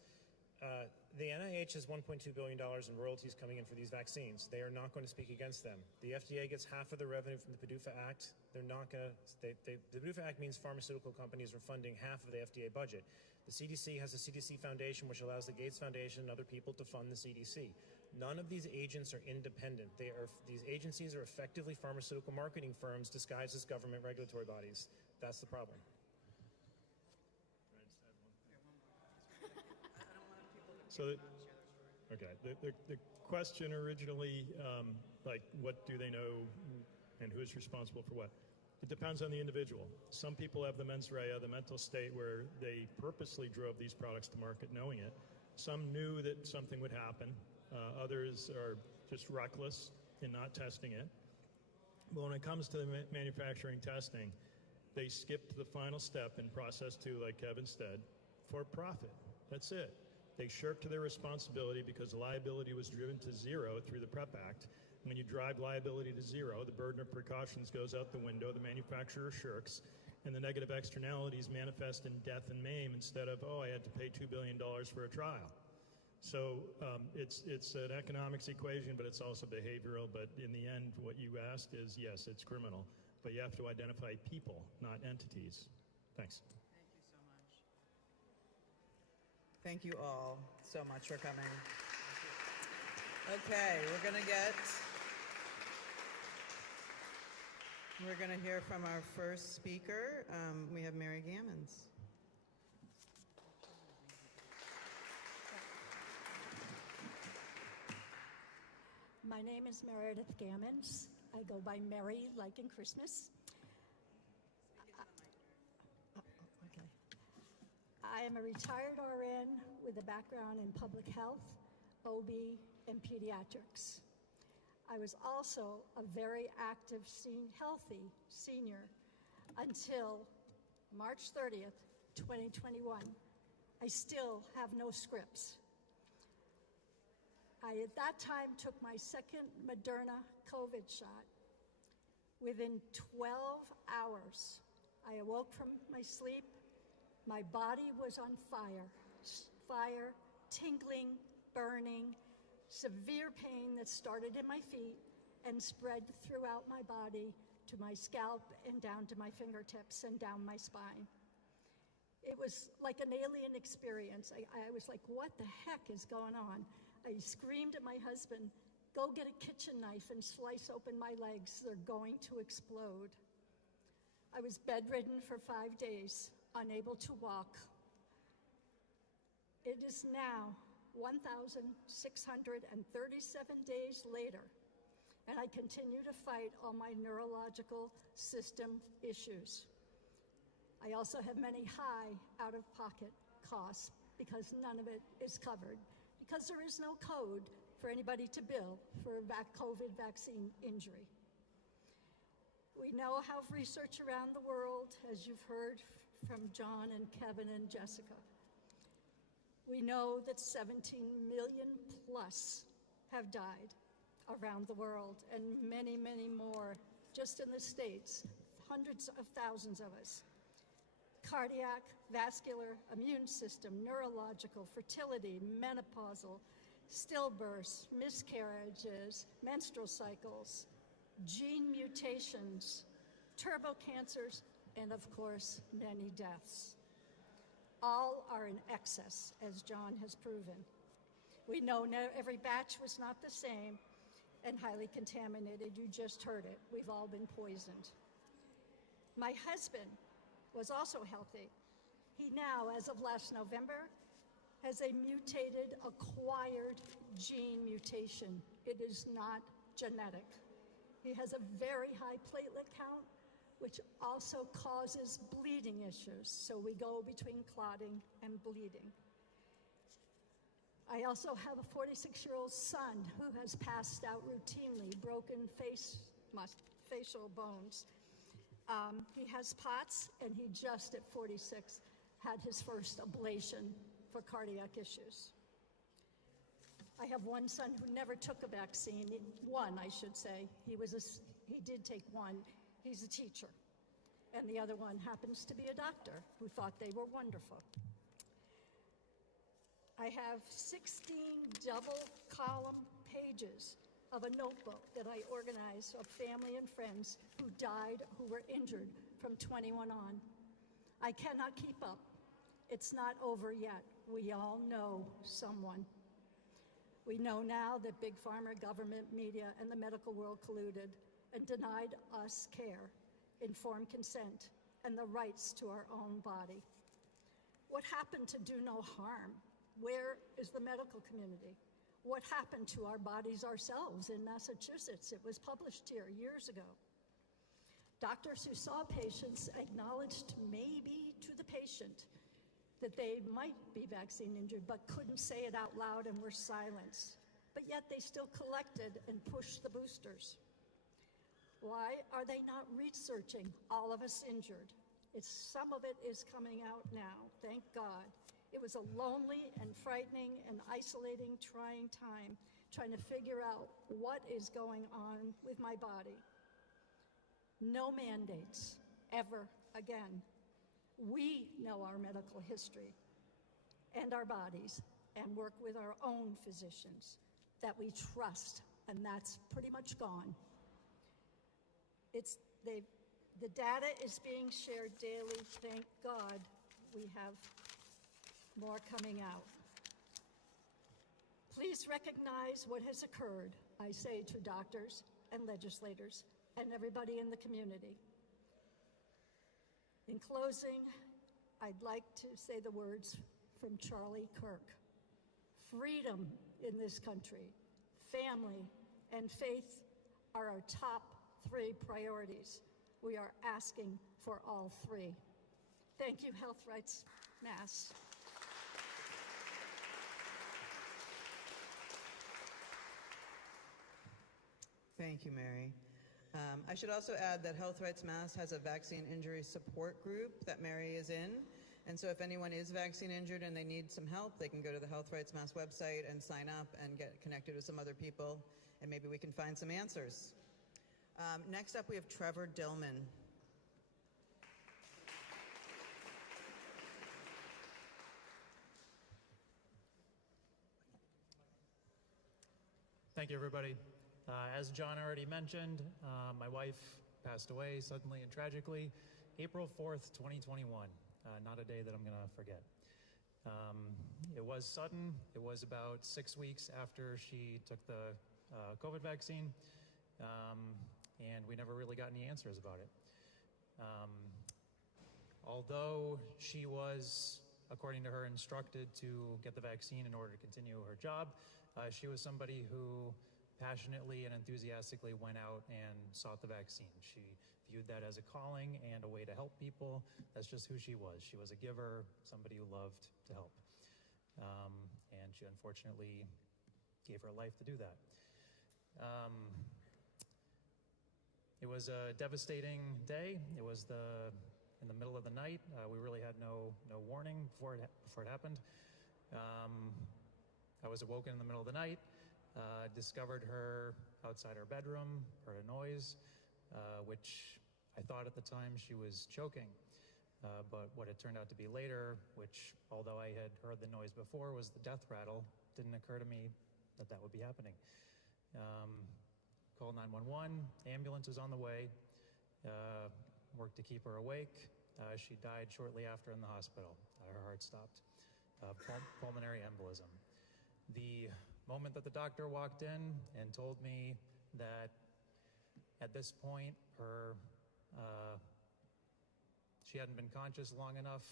The NIH has $1.2 billion in royalties coming in for these vaccines. They are not going to speak against them. The FDA gets half of the revenue from the PDUFA Act. They're not going to. The PDUFA Act means pharmaceutical companies are funding half of the FDA budget. The CDC has a CDC Foundation, which allows the Gates Foundation and other people to fund the CDC. None of these agents are independent. These agencies are effectively pharmaceutical marketing firms disguised as government regulatory bodies. That's the problem. So, the question originally, what do they know and who's responsible for what? It depends on the individual. Some people have the mens rea, the mental state, where they purposely drove these products to market knowing it. Some knew that something would happen. Others are just reckless in not testing it. But when it comes to the manufacturing testing, they skipped the final step in process 2, like Kevin said, for profit. That's it. They shirked their responsibility because liability was driven to zero through the PrEP Act. When you drive liability to zero, the burden of precautions goes out the window, the manufacturer shirks, and the negative externalities manifest in death and maim instead of, I had to pay $2 billion for a trial. So it's an economics equation, but it's also behavioral. But in the end, what you asked is, yes, it's criminal. But you have to identify people, not entities. Thanks. Thank you so much. Thank you all so much for coming. Okay, we're gonna hear from our first speaker. We have Mary Gammons. My name is Meredith Gammons. I go by Mary, like in Christmas. Okay. I am a retired RN with a background in public health, OB, and pediatrics. I was also a very active, healthy senior until March 30th, 2021. I still have no scripts. I, at that time, took my second Moderna COVID shot. Within 12 hours, I awoke from my sleep. My body was on fire, tingling, burning, severe pain that started in my feet and spread throughout my body to my scalp and down to my fingertips and down my spine. It was like an alien experience. I was like, what the heck is going on? I screamed at my husband, go get a kitchen knife and slice open my legs. They're going to explode. I was bedridden for 5 days, unable to walk. It is now 1,637 days later, and I continue to fight all my neurological system issues. I also have many high out-of-pocket costs because none of it is covered, because there is no code for anybody to bill for a COVID vaccine injury. We know how research around the world, as you've heard from John and Kevin and Jessica. We know that 17 million plus have died around the world, and many, many more just in the States, hundreds of thousands of us. Cardiac, vascular, immune system, neurological, fertility, menopausal, stillbirths, miscarriages, menstrual cycles, gene mutations, turbo cancers, and of course, many deaths. All are in excess, as John has proven. We know every batch was not the same and highly contaminated. You just heard it. We've all been poisoned. My husband was also healthy. He now, as of last November, has a mutated, acquired gene mutation. It is not genetic. He has a very high platelet count, which also causes bleeding issues. So we go between clotting and bleeding. I also have a 46-year-old son who has passed out routinely, broken facial bones. He has POTS, and he just at 46 had his first ablation for cardiac issues. I have one son who never took a vaccine, one I should say. He did take one. He's a teacher. And the other one happens to be a doctor who thought they were wonderful. I have 16 double column pages of a notebook that I organized of family and friends who died, who were injured from 21 on. I cannot keep up. It's not over yet. We all know someone. We know now that big pharma, government, media, and the medical world colluded and denied us care, informed consent, and the rights to our own body. What happened to do no harm? Where is the medical community? What happened to our bodies ourselves in Massachusetts? It was published here years ago. Doctors who saw patients acknowledged maybe to the patient that they might be vaccine injured, but couldn't say it out loud and were silenced. But yet they still collected and pushed the boosters. Why are they not researching all of us injured? Some of it is coming out now, thank God. It was a lonely and frightening and isolating, trying time, trying to figure out what is going on with my body. No mandates, ever again. We know our medical history and our bodies. and work with our own physicians that we trust, and that's pretty much gone. The data is being shared daily. Thank God we have more coming out. Please recognize what has occurred, I say to doctors and legislators and everybody in the community. In closing, I'd like to say the words from Charlie Kirk. Freedom in this country, family, and faith are our top 3 priorities. We are asking for all 3. Thank you, Health Rights Mass. Thank you, Mary. I should also add that Health Rights Mass has a vaccine injury support group that Mary is in. And so if anyone is vaccine injured and they need some help, they can go to the Health Rights Mass website and sign up and get connected with some other people, and maybe we can find some answers. Next up, we have Trevor Dillman. Thank you, everybody. As John already mentioned, my wife passed away suddenly and tragically April 4th, 2021. Not a day that I'm going to forget. It was sudden. It was about 6 weeks after she took the COVID vaccine, and we never really got any answers about it. Although she was, according to her, instructed to get the vaccine in order to continue her job, she was somebody who passionately and enthusiastically went out and sought the vaccine. She viewed that as a calling and a way to help people. That's just who she was. She was a giver, somebody who loved to help. And she unfortunately gave her life to do that. It was a devastating day. It was in the middle of the night. We really had no warning before it happened. I was awoken in the middle of the night, discovered her outside her bedroom, heard a noise, which I thought at the time she was choking. But what it turned out to be later, which although I had heard the noise before, was the death rattle, didn't occur to me that would be happening. Called 911, ambulance was on the way, worked to keep her awake. She died shortly after in the hospital. Her heart stopped, pulmonary embolism. The moment that the doctor walked in and told me that at this point she hadn't been conscious long enough,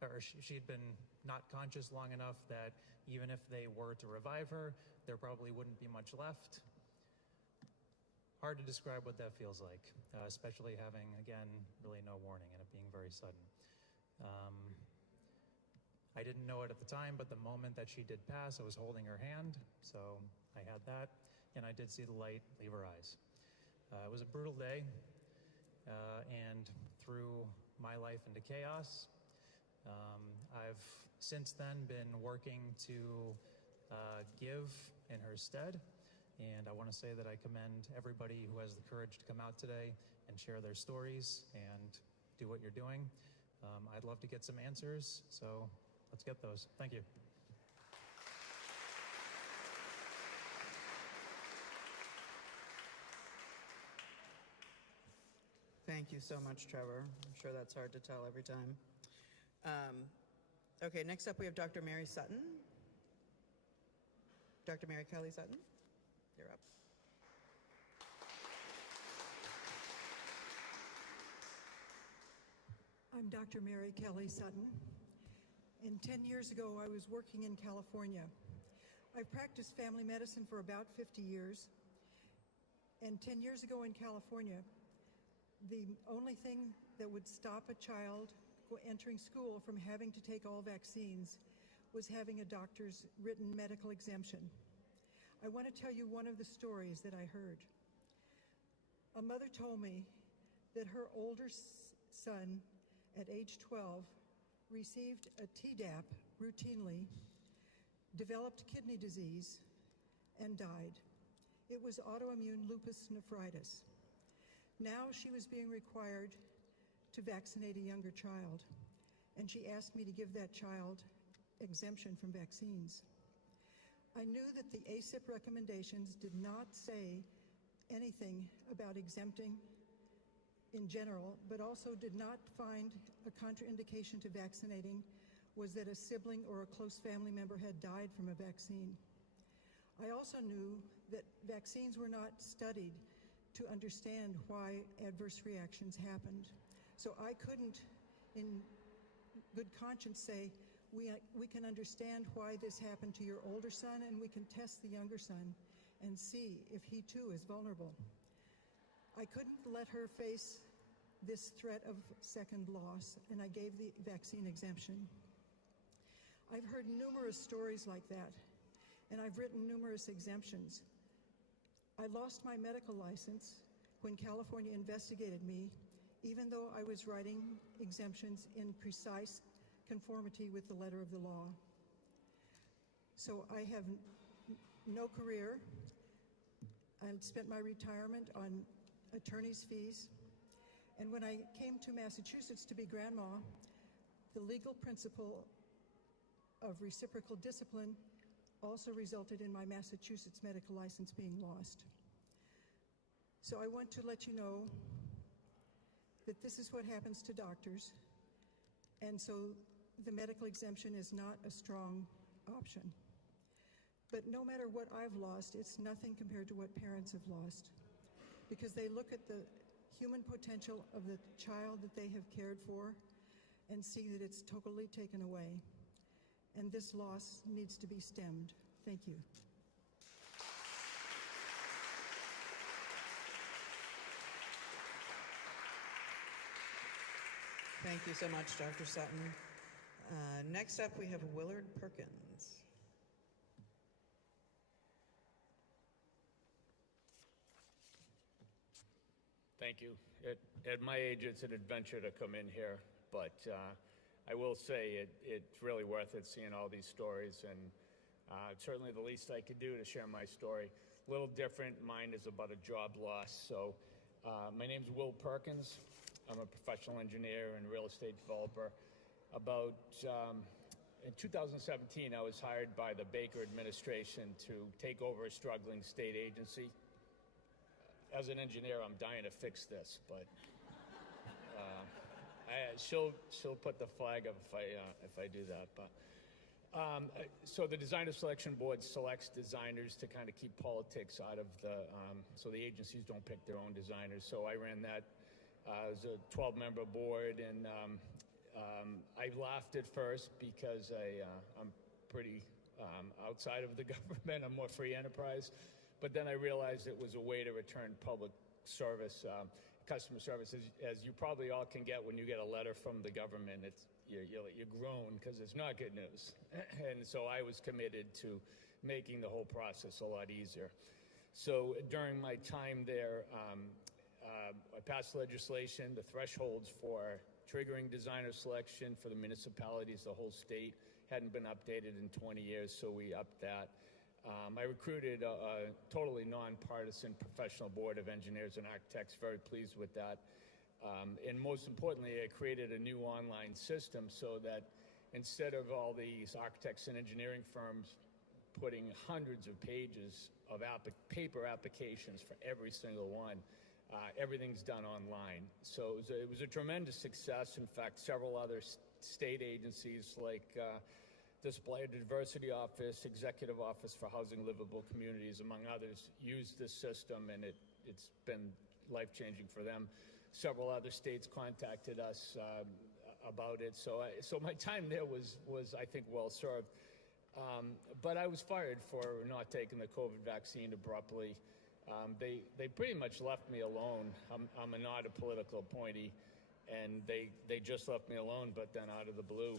or she had been not conscious long enough that even if they were to revive her, there probably wouldn't be much left. Hard to describe what that feels like, especially having, again, really no warning and it being very sudden. I didn't know it at the time, but the moment that she did pass, I was holding her hand, so I had that, and I did see the light leave her eyes. It was a brutal day, and threw my life into chaos. I've since then been working to give in her stead, and I want to say that I commend everybody who has the courage to come out today and share their stories and do what you're doing. I'd love to get some answers, so let's get those. Thank you. Thank you so much, Trevor. I'm sure that's hard to tell every time. Okay, next up we have Dr. Mary Sutton. Dr. Mary Kelly Sutton, you're up. I'm Dr. Mary Kelly Sutton, and 10 years ago I was working in California. I've practiced family medicine for about 50 years, and 10 years ago in California, the only thing that would stop a child entering school from having to take all vaccines was having a doctor's written medical exemption. I want to tell you one of the stories that I heard. A mother told me that her older son at age 12 received a Tdap routinely, developed kidney disease, and died. It was autoimmune lupus nephritis. Now she was being required to vaccinate a younger child, and she asked me to give that child exemption from vaccines. I knew that the ACIP recommendations did not say anything about exempting in general, but also did not find a contraindication to vaccinating was that a sibling or a close family member had died from a vaccine. I also knew that vaccines were not studied to understand why adverse reactions happened. So I couldn't, in good conscience, say, we can understand why this happened to your older son, and we can test the younger son and see if he too is vulnerable. I couldn't let her face this threat of second loss, and I gave the vaccine exemption. I've heard numerous stories like that, and I've written numerous exemptions. I lost my medical license when California investigated me, even though I was writing exemptions in precise conformity with the letter of the law. So I have no career. I spent my retirement on attorney's fees. And when I came to Massachusetts to be grandma, the legal principle of reciprocal discipline also resulted in my Massachusetts medical license being lost. So I want to let you know that this is what happens to doctors, and so the medical exemption is not a strong option. But no matter what I've lost, it's nothing compared to what parents have lost, because they look at the human potential of the child that they have cared for and see that it's totally taken away. And this loss needs to be stemmed. Thank you. Thank you so much, Dr. Sutton. Next up, we have Willard Perkins. Thank you. At my age, it's an adventure to come in here, but I will say it's really worth it seeing all these stories, and certainly the least I could do to share my story. A little different. Mine is about a job loss. So my name's Will Perkins. I'm a professional engineer and real estate developer. In 2017, I was hired by the Baker administration to take over a struggling state agency. As an engineer, I'm dying to fix this, but she'll put the flag up if I do that. But so the designer selection board selects designers to kind of keep politics out of so the agencies don't pick their own designers. So I ran that as a 12-member board, and I laughed at first because I'm pretty outside of the government. I'm more free enterprise. But then I realized it was a way to return public service, customer service, as you probably all can get when you get a letter from the government. You groan because it's not good news. And so I was committed to making the whole process a lot easier. So during my time there, I passed legislation. The thresholds for triggering designer selection for the municipalities, the whole state, hadn't been updated in 20 years, so we upped that. I recruited a totally nonpartisan professional board of engineers and architects, very pleased with that. And most importantly, I created a new online system so that instead of all these architects and engineering firms putting hundreds of pages of paper applications for every single one, everything's done online. So it was a tremendous success. In fact, several other state agencies like Display Diversity Office, Executive Office for Housing Livable Communities, among others, used this system, and it's been life-changing for them. Several other states contacted us about it, so my time there was I think, well served. But I was fired for not taking the COVID vaccine abruptly. They pretty much left me alone. I'm not a political appointee, and they just left me alone, but then out of the blue.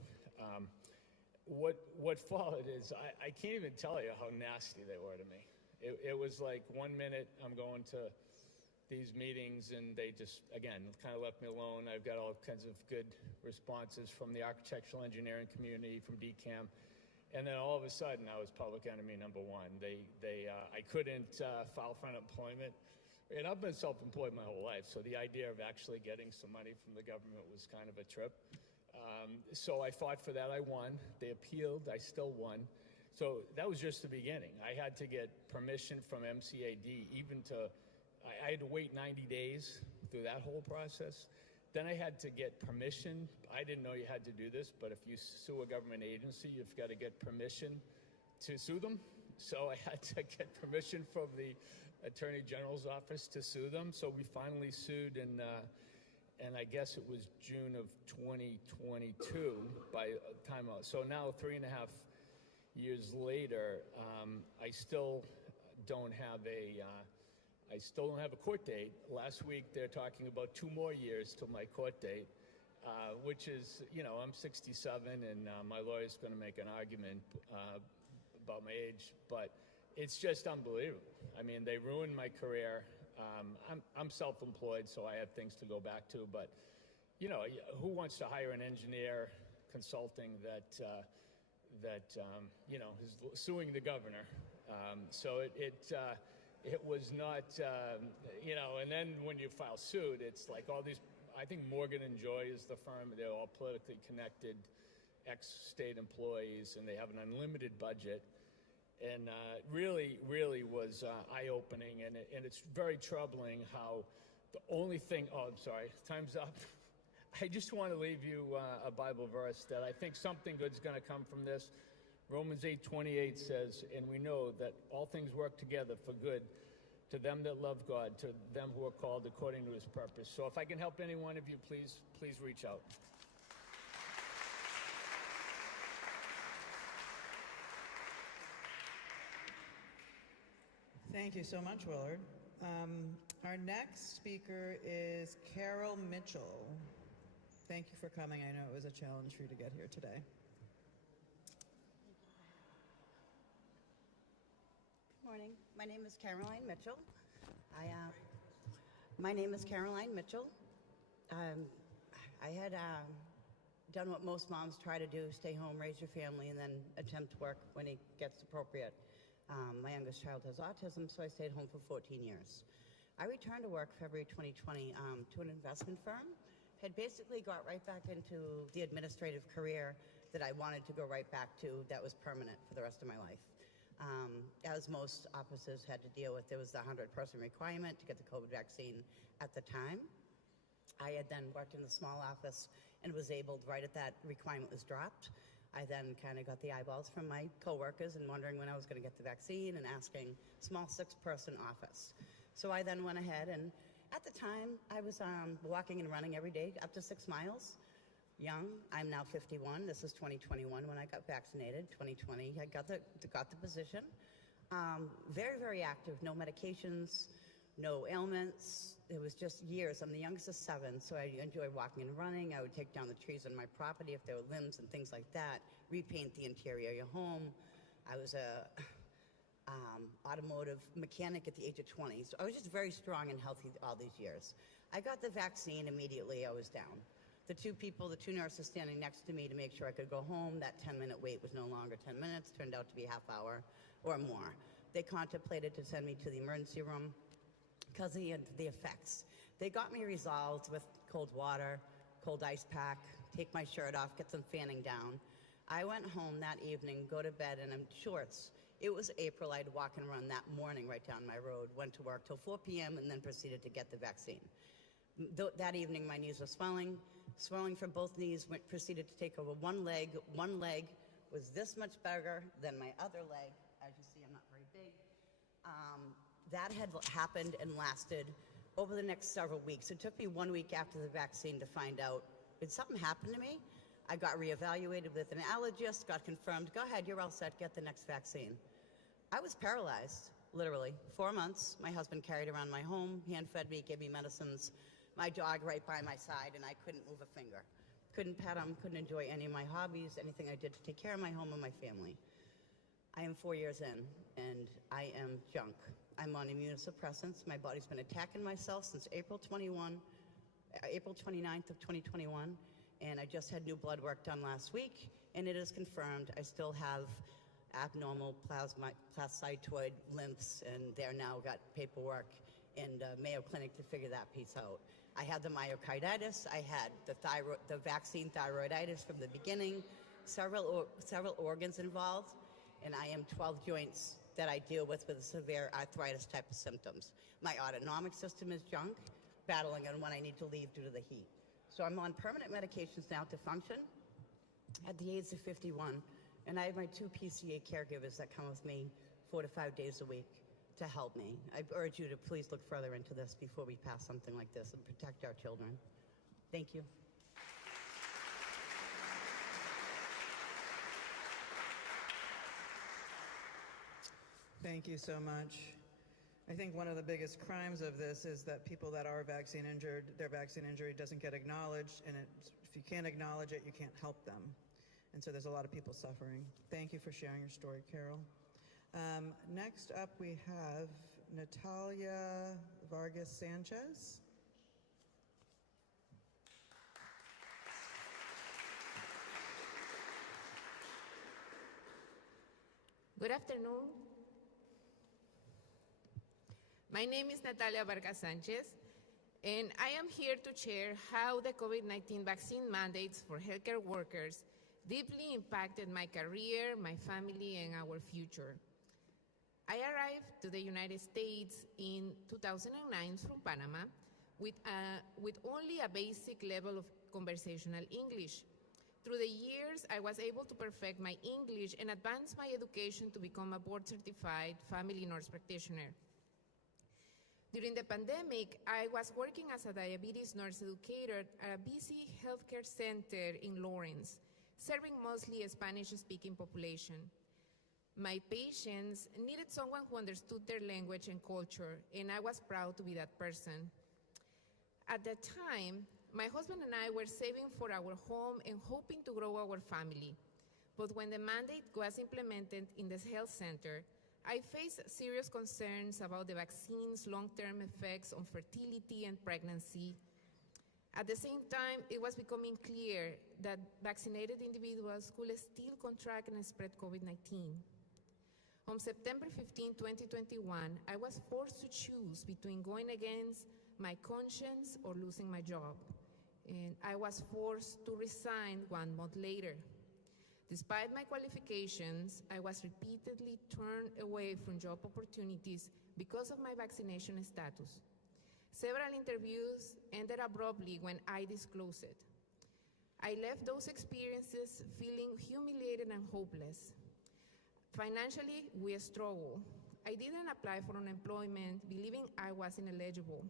What followed is, I can't even tell you how nasty they were to me. It was like 1 minute I'm going to these meetings and they just, again, kind of left me alone. I've got all kinds of good responses from the architectural engineering community, from DCAM. And then all of a sudden I was public enemy number one. I couldn't file for unemployment. And I've been self-employed my whole life, so the idea of actually getting some money from the government was kind of a trip. So I fought for that. I won. They appealed. I still won. So that was just the beginning. I had to get permission from MCAD, I had to wait 90 days through that whole process. Then I had to get permission. I didn't know you had to do this, but if you sue a government agency, you've got to get permission to sue them. So I had to get permission from the Attorney General's office to sue them. So we finally sued and I guess it was June of 2022 by time out. So now 3.5 years later, I still don't have a court date. Last week they're talking about 2 more years till my court date, which is, I'm 67 and my lawyer's going to make an argument about my age, but it's just unbelievable. I mean, they ruined my career. I'm self-employed, so I have things to go back to, but who wants to hire an engineer consulting that is suing the governor? So it was not, and then when you file suit, it's like all these, I think Morgan & Joy is the firm, they're all politically connected ex-state employees, and they have an unlimited budget. And really was eye-opening, and it's very troubling how the only thing, I'm sorry, time's up. I just want to leave you a Bible verse that I think something good's going to come from this. Romans 8:28 says, and we know that all things work together for good to them that love God, to them who are called according to his purpose. So if I can help any one of you, please reach out. Thank you so much, Willard. Our next speaker is Carol Mitchell. Thank you for coming. I know it was a challenge for you to get here today. Good morning. My name is Caroline Mitchell. I had done what most moms try to do, stay home, raise your family, and then attempt work when it gets appropriate. My youngest child has autism, so I stayed home for 14 years. I returned to work February 2020 to an investment firm. Had basically got right back into the administrative career that I wanted to go right back to that was permanent for the rest of my life. As most offices had to deal with, there was the 100-person requirement to get the COVID vaccine at the time. I had then worked in the small office and was able, right at that requirement was dropped, I then kind of got the eyeballs from my coworkers and wondering when I was going to get the vaccine and asking small 6-person office. So I then went ahead and at the time I was walking and running every day up to 6 miles. Young, I'm now 51. This is 2021 when I got vaccinated. 2020, I got the position. Very, very active, no medications, no ailments. It was just years. I'm the youngest of 7, so I enjoy walking and running. I would take down the trees on my property if there were limbs and things like that, repaint the interior of your home. I was a automotive mechanic at the age of 20, so I was just very strong and healthy all these years. I got the vaccine immediately. I was down. The 2 nurses standing next to me to make sure I could go home, that 10-minute wait was no longer 10 minutes, turned out to be a half hour or more. They contemplated to send me to the emergency room because of the effects. They got me resolved with cold water, cold ice pack, take my shirt off, get some fanning down. I went home that evening, go to bed, and in shorts. It was April. I'd walk and run that morning right down my road, went to work till 4 p.m. and then proceeded to get the vaccine. That evening, my knees were swelling from both knees, proceeded to take over one leg. One leg was this much bigger than my other leg. As you see, I'm not very big. That had happened and lasted over the next several weeks. It took me 1 week after the vaccine to find out, did something happen to me? I got reevaluated with an allergist, got confirmed, go ahead, you're all set, get the next vaccine. I was paralyzed, literally. 4 months, my husband carried around my home, hand-fed me, gave me medicines, my dog right by my side, and I couldn't move a finger. Couldn't pet him, couldn't enjoy any of my hobbies, anything I did to take care of my home and my family. I am 4 years in, and I am junk. I'm on immunosuppressants. My body's been attacking myself since April 29th of 2021, and I just had new blood work done last week, and it is confirmed I still have abnormal plasmacytoid lymphs, and they're now got paperwork in Mayo Clinic to figure that piece out. I had the myocarditis, I had the vaccine thyroiditis from the beginning, several organs involved, and I am 12 joints that I deal with severe arthritis type of symptoms. My autonomic system is junk, battling on when I need to leave due to the heat. So I'm on permanent medications now to function at the age of 51, and I have my 2 PCA caregivers that come with me 4 to 5 days a week to help me. I urge you to please look further into this before we pass something like this and protect our children. Thank you. Thank you so much. I think one of the biggest crimes of this is that people that are vaccine injured, their vaccine injury doesn't get acknowledged, and if you can't acknowledge it, you can't help them. And so there's a lot of people suffering. Thank you for sharing your story, Carol. Next up, we have Natalia Vargas Sanchez. Good afternoon. My name is Natalia Vargas Sanchez, and I am here to share how the COVID-19 vaccine mandates for healthcare workers deeply impacted my career, my family, and our future. I arrived to the United States in 2009 from Panama with only a basic level of conversational English. Through the years, I was able to perfect my English and advance my education to become a board-certified family nurse practitioner. During the pandemic, I was working as a diabetes nurse educator at a busy healthcare center in Lawrence, serving mostly a Spanish-speaking population. My patients needed someone who understood their language and culture, and I was proud to be that person. At that time, my husband and I were saving for our home and hoping to grow our family. But when the mandate was implemented in the health center, I faced serious concerns about the vaccine's long-term effects on fertility and pregnancy. At the same time, it was becoming clear that vaccinated individuals could still contract and spread COVID-19. On September 15, 2021, I was forced to choose between going against my conscience or losing my job. And I was forced to resign 1 month later. Despite my qualifications, I was repeatedly turned away from job opportunities because of my vaccination status. Several interviews ended abruptly when I disclosed it. I left those experiences feeling humiliated and hopeless. Financially, we struggled. I didn't apply for unemployment, believing I was ineligible.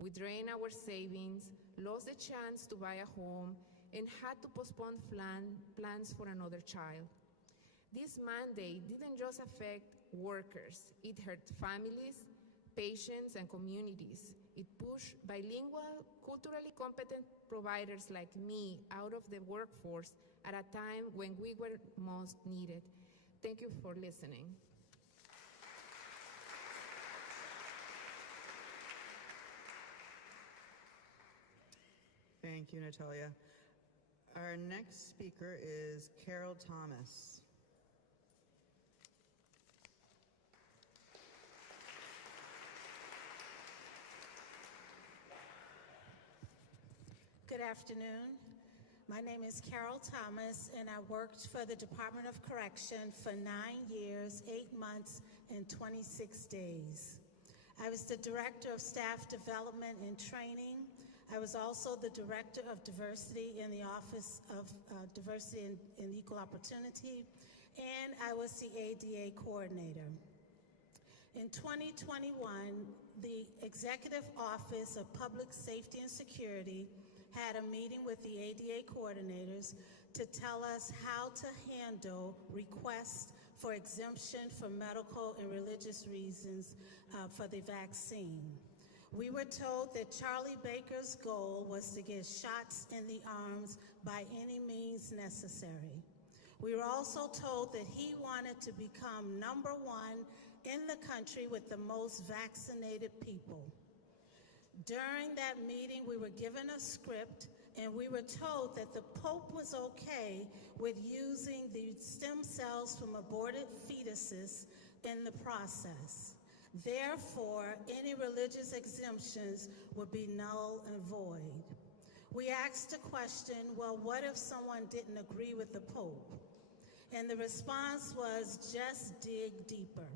We drained our savings, lost the chance to buy a home, and had to postpone plans for another child. This mandate didn't just affect workers, it hurt families, patients, and communities. It pushed bilingual, culturally competent providers like me out of the workforce at a time when we were most needed. Thank you for listening. Thank you, Natalia. Our next speaker is Carol Thomas. Good afternoon. My name is Carol Thomas, and I worked for the Department of Correction for 9 years, 8 months, and 26 days. I was the Director of Staff Development and Training. I was also the Director of Diversity in the Office of Diversity and Equal Opportunity, and I was the ADA Coordinator. In 2021, the Executive Office of Public Safety and Security had a meeting with the ADA coordinators to tell us how to handle requests for exemption for medical and religious reasons for the vaccine. We were told that Charlie Baker's goal was to get shots in the arms by any means necessary. We were also told that he wanted to become #1 in the country with the most vaccinated people. During that meeting, we were given a script, and we were told that the Pope was okay with using the stem cells from aborted fetuses in the process. Therefore, any religious religious exemptions would be null and void. We asked the question, well, what if someone didn't agree with the Pope? And the response was, just dig deeper.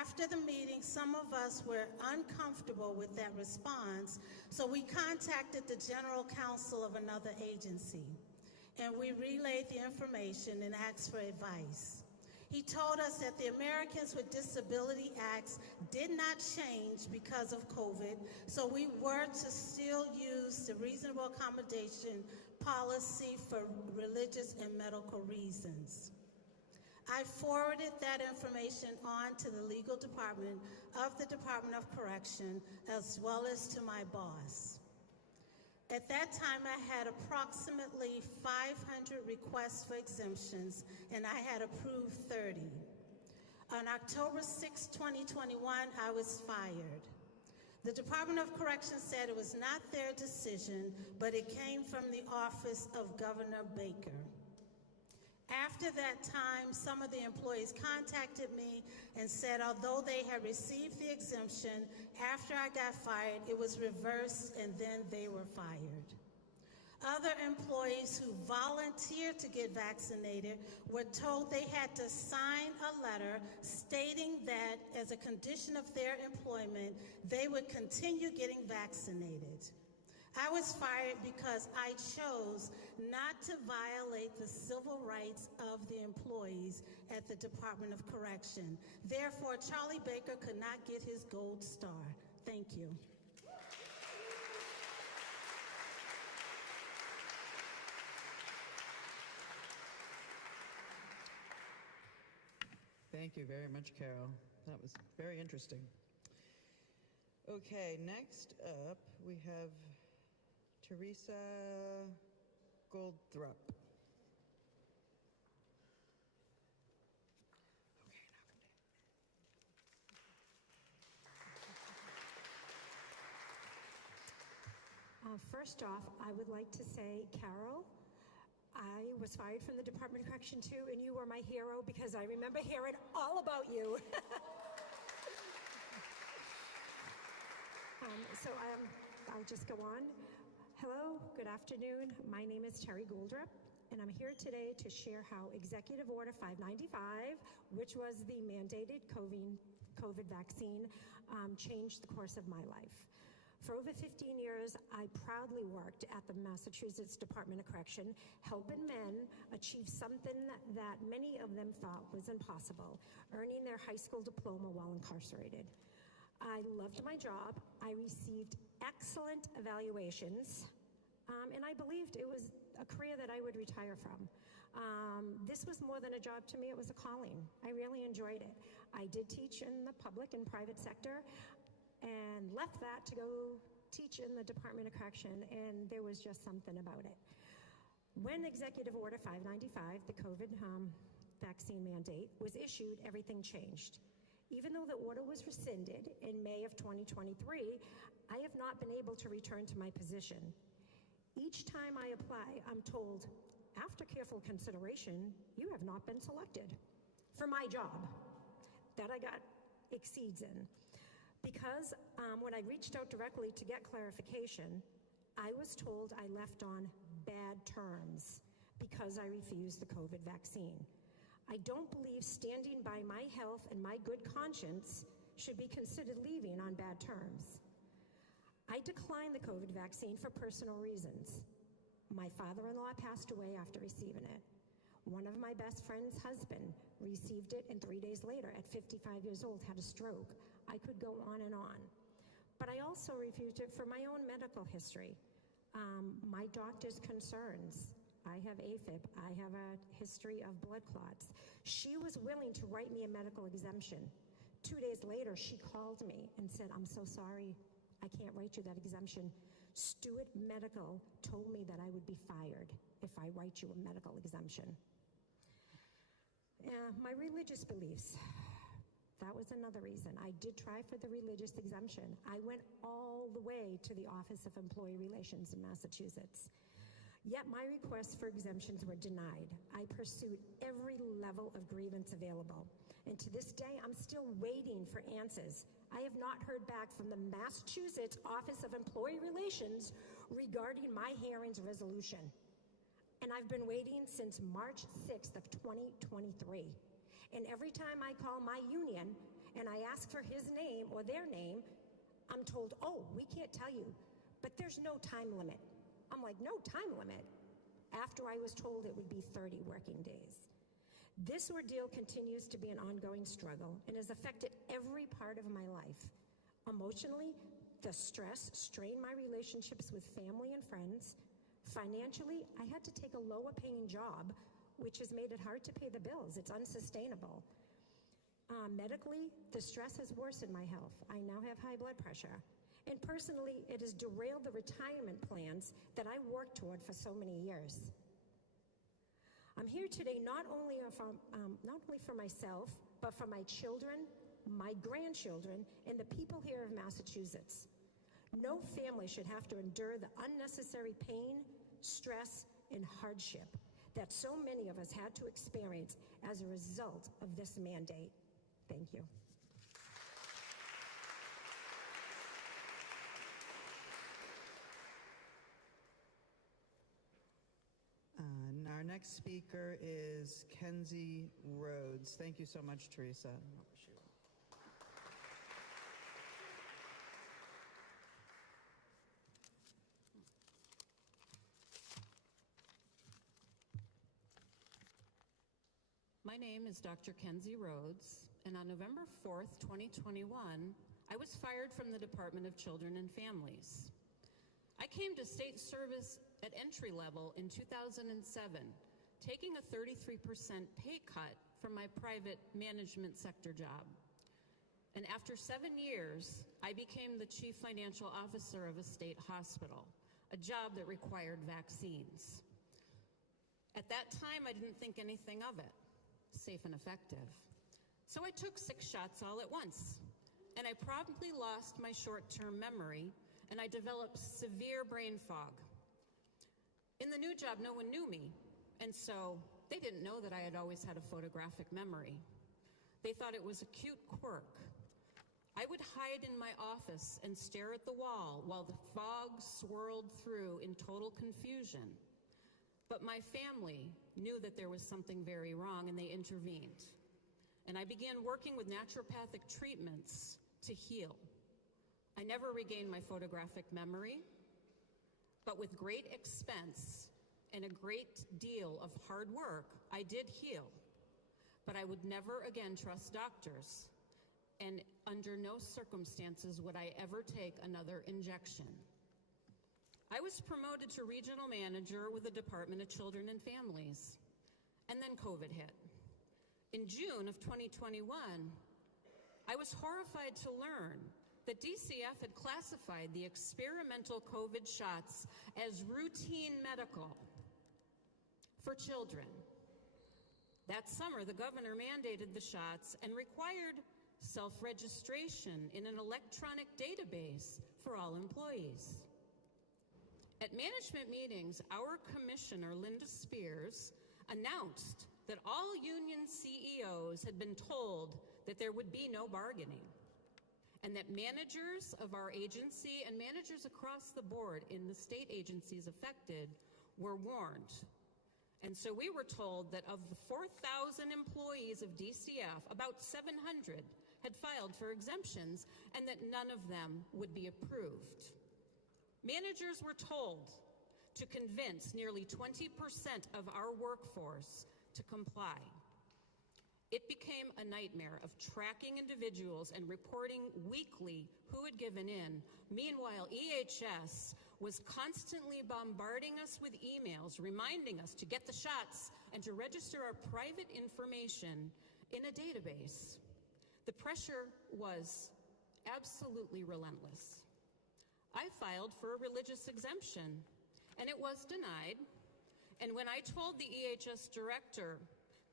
After the meeting, some of us were uncomfortable with that response, so we contacted the general counsel of another agency, and we relayed the information and asked for advice. He told us that the Americans with Disability Acts did not change because of COVID, so we were to still use the reasonable accommodation policy for religious and medical reasons. I forwarded that information on to the legal department of the Department of Correction, as well as to my boss. At that time, I had approximately 500 requests for exemptions, and I had approved 30. On October 6, 2021, I was fired. The Department of Correction said it was not their decision, but it came from the office of Governor Baker. After that time, some of the employees contacted me and said although they had received the exemption, after I got fired, it was reversed and then they were fired. Other employees who volunteered to get vaccinated were told they had to sign a letter stating that as a condition of their employment, they would continue getting vaccinated. I was fired because I chose not to violate the civil rights of the employees at the Department of Correction. Therefore, Charlie Baker could not get his gold star. Thank you. Thank you very much, Carol. That was very interesting. Okay, next up we have Teresa Goldthrup. First off, I would like to say, Carol, I was fired from the Department of Correction too, and you were my hero because I remember hearing all about you. I'll just go on. Hello, good afternoon. My name is Terry Goldrup, and I'm here today to share how Executive Order 595, which was the mandated COVID vaccine, changed the course of my life. For over 15 years, I proudly worked at the Massachusetts Department of Correction, helping men achieve something that many of them thought was impossible, earning their high school diploma while incarcerated. I loved my job. I received excellent evaluations, and I believed it was a career that I would retire from. This was more than a job to me, it was a calling. I really enjoyed it. I did teach in the public and private sector, and left that to go teach in the Department of Correction, and there was just something about it. When Executive Order 595, the COVID vaccine mandate, was issued, everything changed. Even though the order was rescinded in May of 2023, I have not been able to return to my position. Each time I apply, I'm told, after careful consideration, you have not been selected for my job that I got exceeds in. Because when I reached out directly to get clarification, I was told I left on bad terms because I refused the COVID vaccine. I don't believe standing by my health and my good conscience should be considered leaving on bad terms. I declined the COVID vaccine for personal reasons. My father-in-law passed away after receiving it. One of my best friend's husband received it, and 3 days later, at 55 years old, had a stroke. I could go on and on. But I also refused it for my own medical history. My doctor's concerns. I have AFib. I have a history of blood clots. She was willing to write me a medical exemption. 2 days later, she called me and said, I'm so sorry, I can't write you that exemption. Stewart Medical told me that I would be fired if I write you a medical exemption. My religious beliefs. That was another reason. I did try for the religious exemption. I went all the way to the Office of Employee Relations in Massachusetts. Yet my requests for exemptions were denied. I pursued every level of grievance available. And to this day, I'm still waiting for answers. I have not heard back from the Massachusetts Office of Employee Relations regarding my hearing's resolution. And I've been waiting since March 6th of 2023. And every time I call my union and I ask for his name or their name, I'm told, oh, we can't tell you, but there's no time limit. I'm like, no time limit? After I was told it would be 30 working days. This ordeal continues to be an ongoing struggle and has affected every part of my life. Emotionally, the stress strained my relationships with family and friends. Financially, I had to take a lower paying job, which has made it hard to pay the bills. It's unsustainable. Medically, the stress has worsened my health. I now have high blood pressure. And personally, it has derailed the retirement plans that I worked toward for so many years. I'm here today not only for myself, but for my children, my grandchildren, and the people here of Massachusetts. No family should have to endure the unnecessary pain, stress, and hardship that so many of us had to experience as a result of this mandate. Thank you. Our next speaker is Kenzie Rhodes. Thank you so much, Teresa. My name is Dr. Kenzie Rhodes, and on November 4th, 2021, I was fired from the Department of Children and Families. I came to state service at entry level in 2007, taking a 33% pay cut from my private management sector job. And after 7 years, I became the chief financial officer of a state hospital, a job that required vaccines. At that time, I didn't think anything of it, safe and effective. So I took 6 shots all at once, and I promptly lost my short-term memory, and I developed severe brain fog. In the new job, no one knew me, and so they didn't know that I had always had a photographic memory. They thought it was a cute quirk. I would hide in my office and stare at the wall while the fog swirled through in total confusion. But my family knew that there was something very wrong, and they intervened. And I began working with naturopathic treatments to heal. I never regained my photographic memory, but with great expense and a great deal of hard work, I did heal. But I would never again trust doctors, and under no circumstances would I ever take another injection. I was promoted to regional manager with the Department of Children and Families, and then COVID hit. In June of 2021, I was horrified to learn that DCF had classified the experimental COVID shots as routine medical for children. That summer, the governor mandated the shots and required self-registration in an electronic database for all employees. At management meetings, our commissioner, Linda Spears, announced that all union CEOs had been told that there would be no bargaining, and that managers of our agency and managers across the board in the state agencies affected were warned. And so we were told that of the 4,000 employees of DCF, about 700 had filed for exemptions, and that none of them would be approved. Managers were told to convince nearly 20% of our workforce to comply. It became a nightmare of tracking individuals and reporting weekly who had given in. Meanwhile, EHS was constantly bombarding us with emails reminding us to get the shots and to register our private information in a database. The pressure was absolutely relentless. I filed for a religious exemption, and it was denied. And when I told the EHS director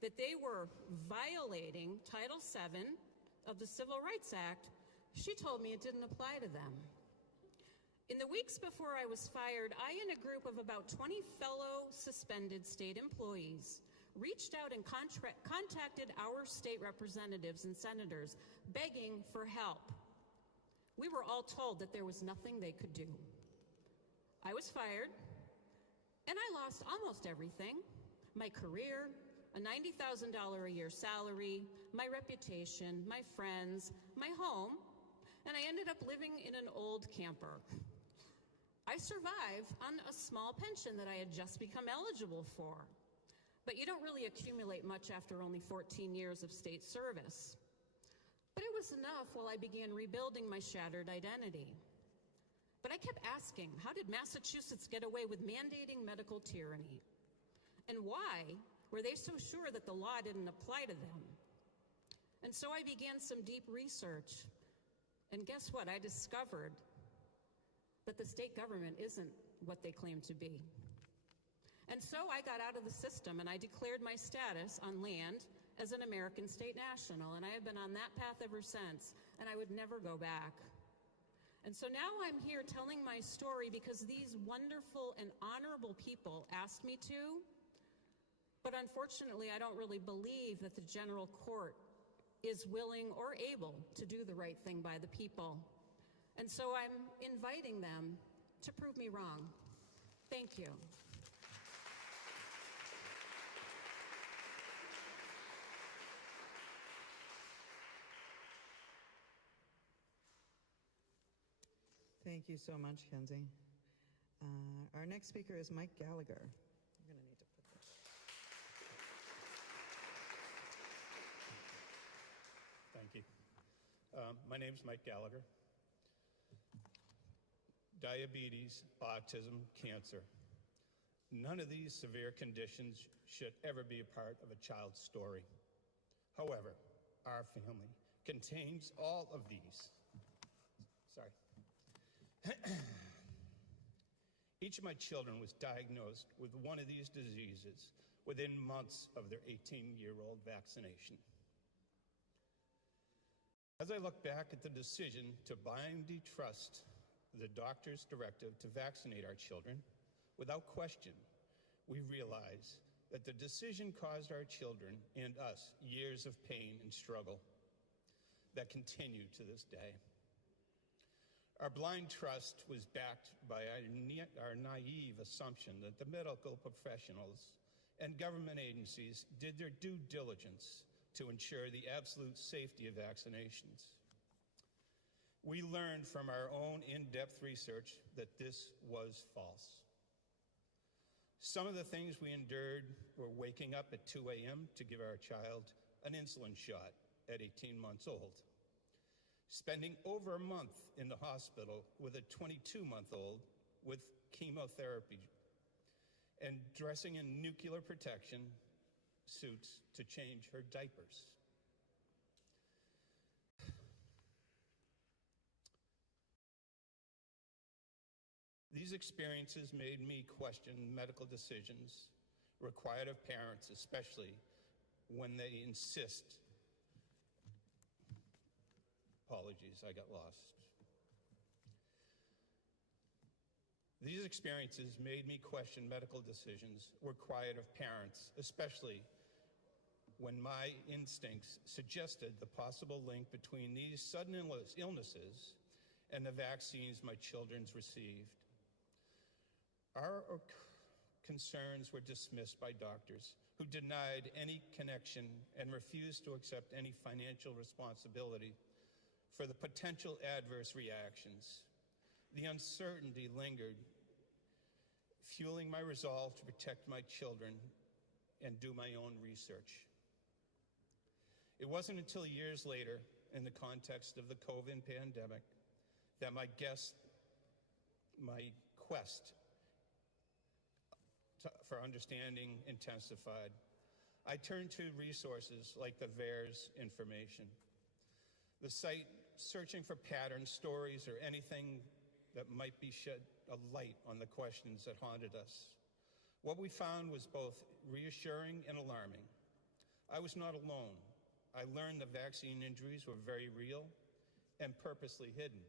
that they were violating Title VII of the Civil Rights Act, she told me it didn't apply to them. In the weeks before I was fired, I and a group of about 20 fellow suspended state employees reached out and contacted our state representatives and senators begging for help. We were all told that there was nothing they could do. I was fired, and I lost almost everything: my career, a $90,000 a year salary, my reputation, my friends, my home, and I ended up living in an old camper. I survived on a small pension that I had just become eligible for. But you don't really accumulate much after only 14 years of state service. But it was enough while I began rebuilding my shattered identity. But I kept asking, how did Massachusetts get away with mandating medical tyranny? And why were they so sure that the law didn't apply to them? And so I began some deep research. And guess what? I discovered that the state government isn't what they claim to be. And so I got out of the system and I declared my status on land as an American state national, and I have been on that path ever since, and I would never go back. And so now I'm here telling my story because these wonderful and honorable people asked me to, but unfortunately I don't really believe that the general court is willing or able to do the right thing by the people. And so I'm inviting them to prove me wrong. Thank you. Thank you so much, Kenzie. Our next speaker is Mike Gallagher. I'm going to need to put this. Thank you. My name's Mike Gallagher. Diabetes, autism, cancer. None of these severe conditions should ever be a part of a child's story. However, our family contains all of these. Sorry. Each of my children was diagnosed with one of these diseases within months of their 18-year-old vaccination. As I look back at the decision to blindly trust the doctor's directive to vaccinate our children, without question, we realize that the decision caused our children and us years of pain and struggle that continue to this day. Our blind trust was backed by our naive assumption that the medical professionals and government agencies did their due diligence to ensure the absolute safety of vaccinations. We learned from our own in-depth research that this was false. Some of the things we endured were waking up at 2 a.m. to give our child an insulin shot at 18 months old, spending over a month in the hospital with a 22-month-old with chemotherapy, and dressing in nuclear protection suits to change her diapers. These experiences made me question medical decisions required of parents, especially when they insist. Apologies, I got lost. These experiences made me question medical decisions required of parents, especially when my instincts suggested the possible link between these sudden illnesses and the vaccines my children received. Our concerns were dismissed by doctors who denied any connection and refused to accept any financial responsibility for the potential adverse reactions. The uncertainty lingered, fueling my resolve to protect my children and do my own research. It wasn't until years later, in the context of the COVID pandemic, that my quest for understanding intensified. I turned to resources like the VAERS information, the site searching for patterns, stories, or anything that might be shed a light on the questions that haunted us. What we found was both reassuring and alarming. I was not alone. I learned the vaccine injuries were very real and purposely hidden.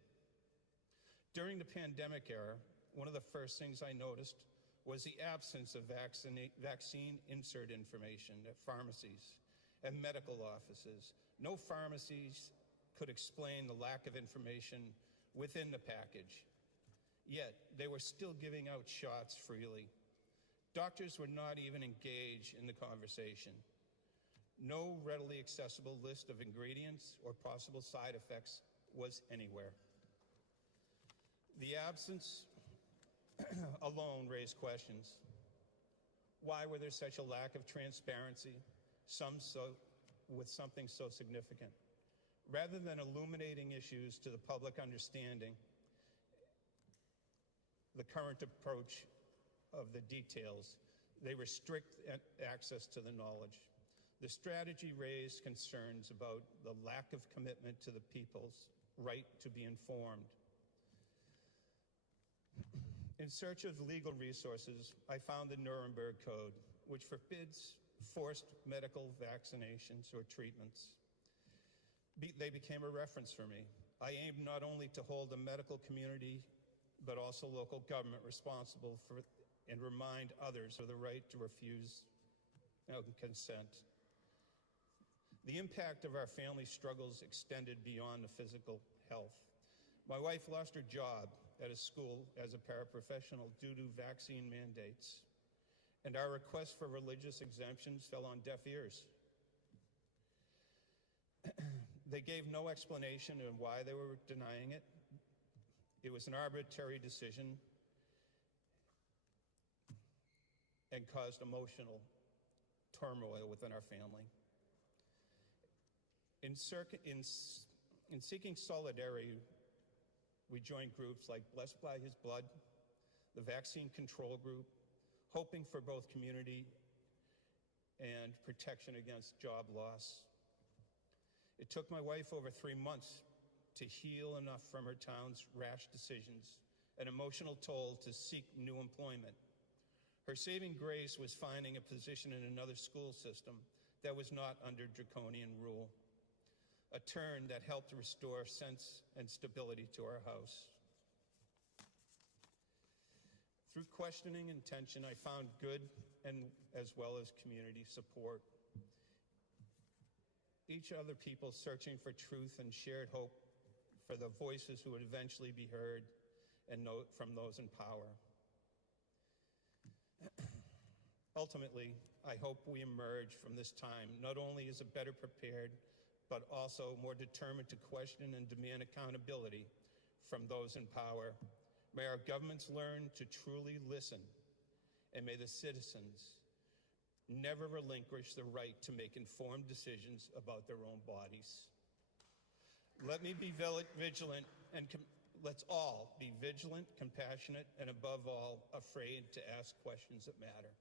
During the pandemic era, one of the first things I noticed was the absence of vaccine insert information at pharmacies and medical offices. No pharmacies could explain the lack of information within the package. Yet, they were still giving out shots freely. Doctors were not even engaged in the conversation. No readily accessible list of ingredients or possible side effects was anywhere. The absence alone raised questions. Why were there such a lack of transparency, with something so significant? Rather than illuminating issues to the public understanding, the current approach of the details, they restrict access to the knowledge. The strategy raised concerns about the lack of commitment to the people's right to be informed. In search of legal resources, I found the Nuremberg Code, which forbids forced medical vaccinations or treatments. They became a reference for me. I aimed not only to hold the medical community, but also local government responsible for and remind others of the right to refuse consent. The impact of our family struggles extended beyond the physical health. My wife lost her job at a school as a paraprofessional due to vaccine mandates, and our request for religious exemptions fell on deaf ears. They gave no explanation on why they were denying it. It was an arbitrary decision and caused emotional turmoil within our family. In seeking solidarity, we joined groups like Blessed by His Blood, the Vaccine Control Group, hoping for both community and protection against job loss. It took my wife over 3 months to heal enough from her town's rash decisions, an emotional toll to seek new employment. Her saving grace was finding a position in another school system that was not under draconian rule, a turn that helped restore sense and stability to our house. Through questioning and tension, I found good and as well as community support. Each other people searching for truth and shared hope for the voices who would eventually be heard and from those in power. Ultimately, I hope we emerge from this time not only as a better prepared, but also more determined to question and demand accountability from those in power. May our governments learn to truly listen, and may the citizens never relinquish the right to make informed decisions about their own bodies. Let me be vigilant, and let's all be vigilant, compassionate, and above all, afraid to ask questions that matter.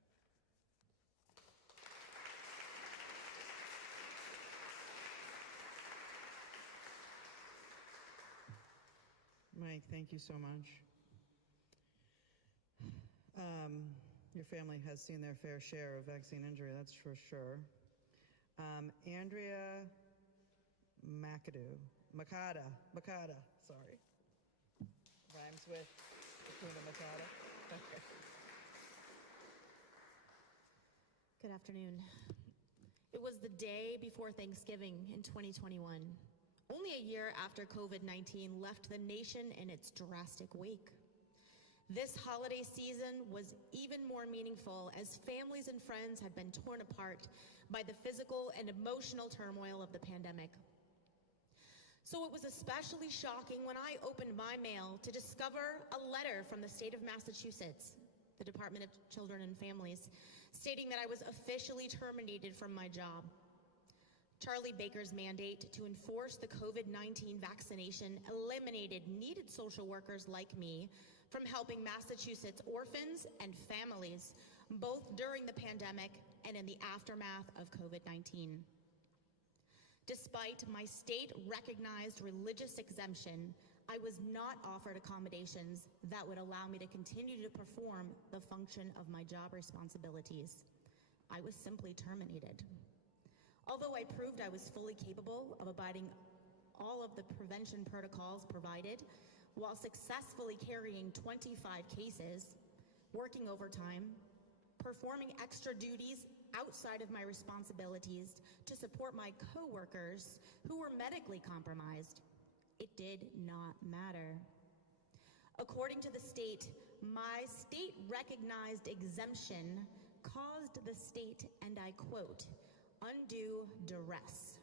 Mike, thank you so much. Your family has seen their fair share of vaccine injury, that's for sure. Andrea Makada, sorry. Rhymes with Hakuna Matata. Okay. Good afternoon. It was the day before Thanksgiving in 2021, only a year after COVID-19 left the nation in its drastic wake. This holiday season was even more meaningful as families and friends had been torn apart by the physical and emotional turmoil of the pandemic. So it was especially shocking when I opened my mail to discover a letter from the state of Massachusetts, the Department of Children and Families, stating that I was officially terminated from my job. Charlie Baker's mandate to enforce the COVID-19 vaccination eliminated needed social workers like me from helping Massachusetts orphans and families, both during the pandemic and in the aftermath of COVID-19. Despite my state-recognized religious exemption, I was not offered accommodations that would allow me to continue to perform the function of my job responsibilities. I was simply terminated. Although I proved I was fully capable of abiding all of the prevention protocols provided, while successfully carrying 25 cases, working overtime, performing extra duties outside of my responsibilities to support my coworkers who were medically compromised, It did not matter. According to the state, my state-recognized exemption caused the state, and I quote, undue duress.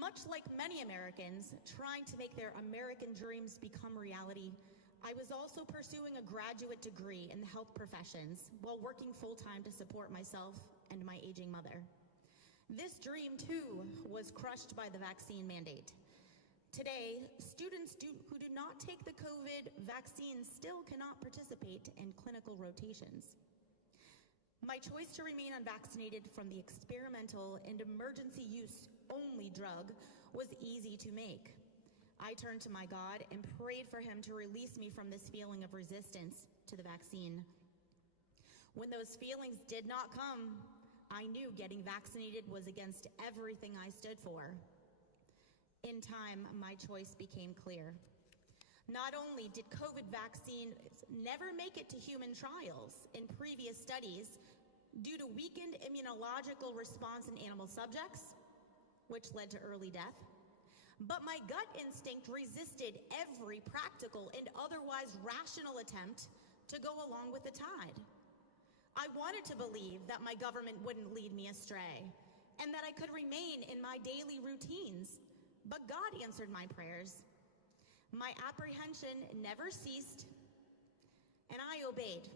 Much like many Americans trying to make their American dreams become reality, I was also pursuing a graduate degree in the health professions while working full-time to support myself and my aging mother. This dream, too, was crushed by the vaccine mandate. Today, students who do not take the COVID vaccine still cannot participate in clinical rotations. My choice to remain unvaccinated from the experimental and emergency use only drug was easy to make. I turned to my God and prayed for him to release me from this feeling of resistance to the vaccine. When those feelings did not come, I knew getting vaccinated was against everything I stood for. In time, my choice became clear. Not only did COVID vaccines never make it to human trials in previous studies due to weakened immunological response in animal subjects, which led to early death, but my gut instinct resisted every practical and otherwise rational attempt to go along with the tide. I wanted to believe that my government wouldn't lead me astray and that I could remain in my daily routines, but God answered my prayers. My apprehension never ceased, and I obeyed.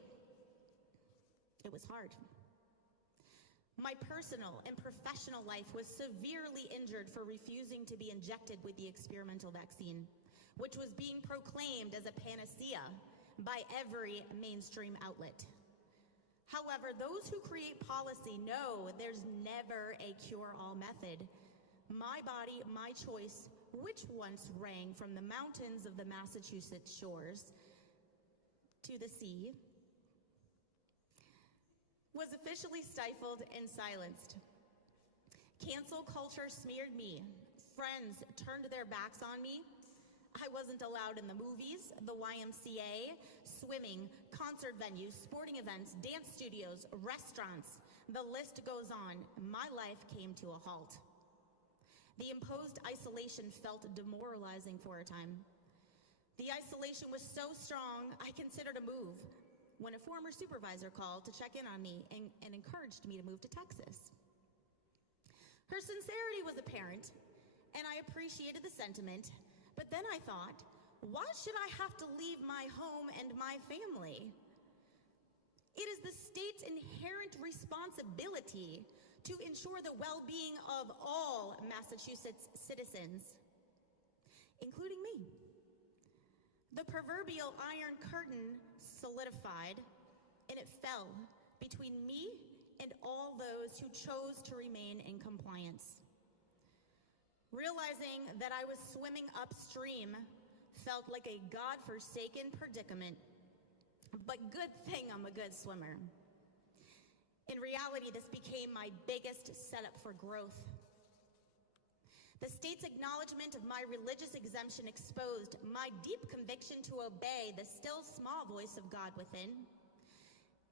It was hard. My personal and professional life was severely injured for refusing to be injected with the experimental vaccine, which was being proclaimed as a panacea by every mainstream outlet. However, those who create policy know there's never a cure-all method. My body, my choice, which once rang from the mountains of the Massachusetts shores to the sea, was officially stifled and silenced. Cancel culture smeared me. Friends turned their backs on me. I wasn't allowed in the movies, the YMCA, swimming, concert venues, sporting events, dance studios, restaurants. The list goes on. My life came to a halt. The imposed isolation felt demoralizing for a time. The isolation was so strong, I considered a move when a former supervisor called to check in on me and encouraged me to move to Texas. Her sincerity was apparent, and I appreciated the sentiment, but then I thought, why should I have to leave my home and my family? It is the state's inherent responsibility to ensure the well-being of all Massachusetts citizens, including me. The proverbial iron curtain solidified, and it fell between me and all those who chose to remain in compliance. Realizing that I was swimming upstream felt like a God-forsaken predicament, but good thing I'm a good swimmer. In reality, this became my biggest setup for growth. The state's acknowledgement of my religious exemption exposed my deep conviction to obey the still small voice of God within.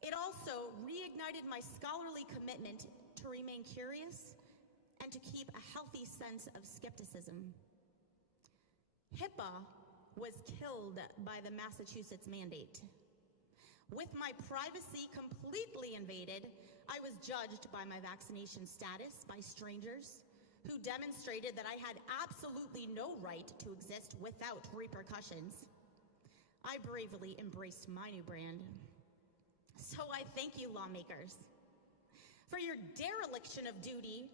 It also reignited my scholarly commitment to remain curious and to keep a healthy sense of skepticism. HIPAA was killed by the Massachusetts mandate. With my privacy completely invaded, I was judged by my vaccination status by strangers who demonstrated that I had absolutely no right to exist without repercussions. I bravely embraced my new brand. So I thank you, lawmakers, for your dereliction of duty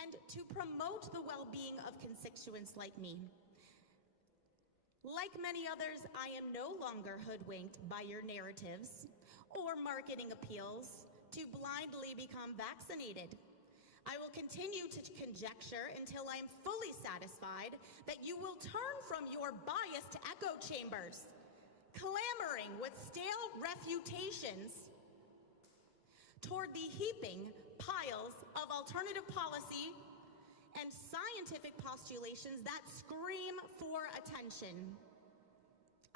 and to promote the well-being of constituents like me. Like many others, I am no longer hoodwinked by your narratives or marketing appeals to blindly become vaccinated. I will continue to conjecture until I am fully satisfied that you will turn from your biased echo chambers, clamoring with stale refutations, toward the heaping piles of alternative policy and scientific postulations that scream for attention.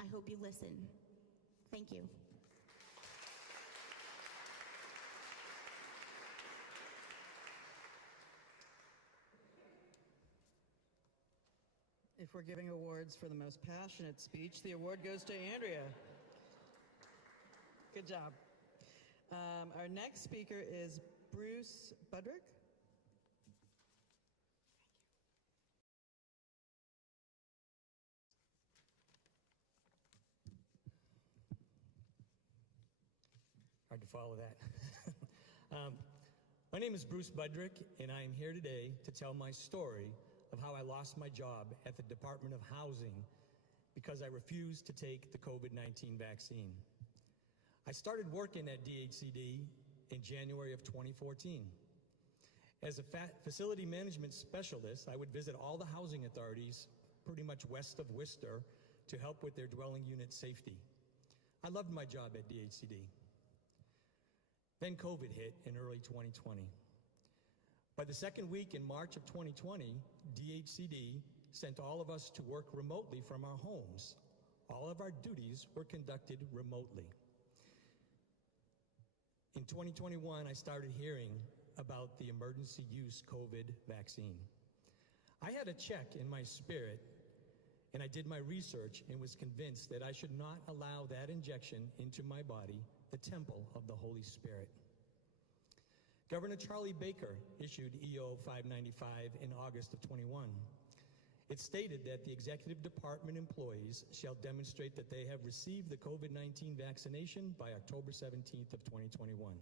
I hope you listen. Thank you. If we're giving awards for the most passionate speech, the award goes to Andrea. Good job. Our next speaker is Bruce Budrick. Hard to follow that. My name is Bruce Budrick, and I am here today to tell my story of how I lost my job at the Department of Housing because I refused to take the COVID-19 vaccine. I started working at DHCD in January of 2014. As a facility management specialist, I would visit all the housing authorities pretty much west of Worcester to help with their dwelling unit safety. I loved my job at DHCD. Then COVID hit in early 2020. By the second week in March of 2020, DHCD sent all of us to work remotely from our homes. All of our duties were conducted remotely. In 2021, I started hearing about the emergency use COVID vaccine. I had a check in my spirit, and I did my research and was convinced that I should not allow that injection into my body, the temple of the Holy Spirit. Governor Charlie Baker issued EO 595 in August of 21. It stated that the executive department employees shall demonstrate that they have received the COVID-19 vaccination by October 17th of 2021.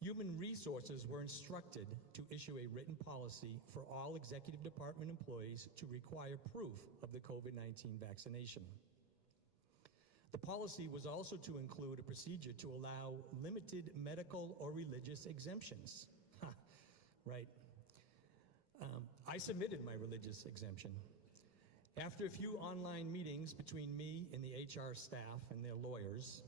Human Resources were instructed to issue a written policy for all executive department employees to require proof of the COVID-19 vaccination. The policy was also to include a procedure to allow limited medical or religious exemptions. Right. I submitted my religious exemption. After a few online meetings between me and the HR staff and their lawyers,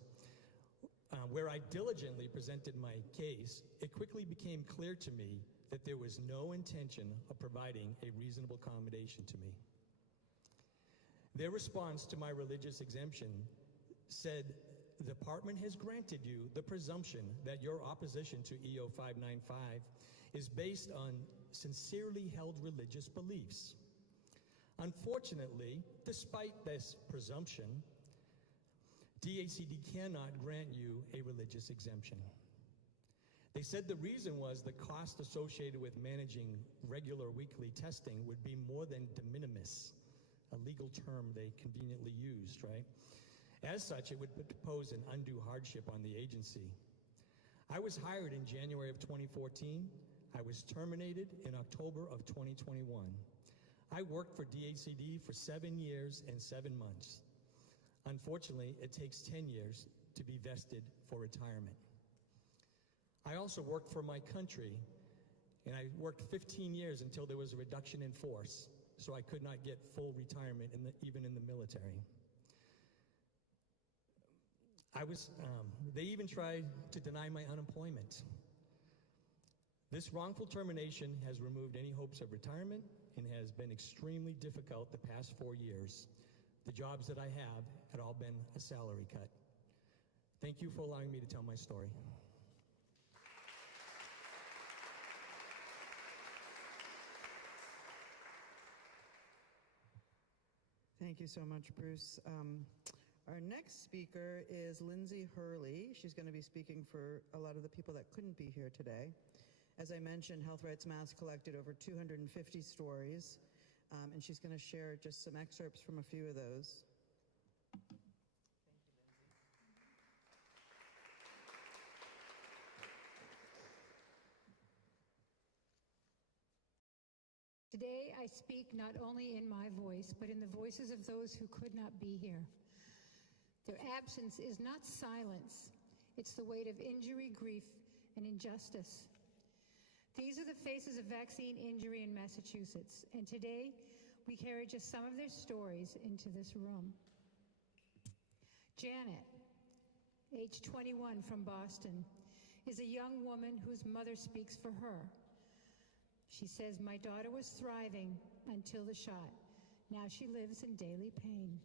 where I diligently presented my case, it quickly became clear to me that there was no intention of providing a reasonable accommodation to me. Their response to my religious exemption said, the department has granted you the presumption that your opposition to EO 595 is based on sincerely held religious beliefs. Unfortunately, despite this presumption, DHCD cannot grant you a religious exemption. They said the reason was the cost associated with managing regular weekly testing would be more than de minimis, a legal term they conveniently used, right? As such, it would pose an undue hardship on the agency. I was hired in January of 2014. I was terminated in October of 2021. I worked for DHCD for 7 years and 7 months. Unfortunately, it takes 10 years to be vested for retirement. I also worked for my country, and I worked 15 years until there was a reduction in force, so I could not get full retirement even in the military. They even tried to deny my unemployment. This wrongful termination has removed any hopes of retirement and has been extremely difficult the past 4 years. The jobs that I have had all been a salary cut. Thank you for allowing me to tell my story. Thank you so much, Bruce. Our next speaker is Lindsay Hurley. She's going to be speaking for a lot of the people that couldn't be here today. As I mentioned, Health Rights Mass collected over 250 stories, and she's going to share just some excerpts from a few of those. Today, I speak not only in my voice, but in the voices of those who could not be here. Their absence is not silence. It's the weight of injury, grief, and injustice. These are the faces of vaccine injury in Massachusetts, and today we carry just some of their stories into this room. Janet, age 21 from Boston, is a young woman whose mother speaks for her. She says, "My daughter was thriving until the shot. Now she lives in daily pain."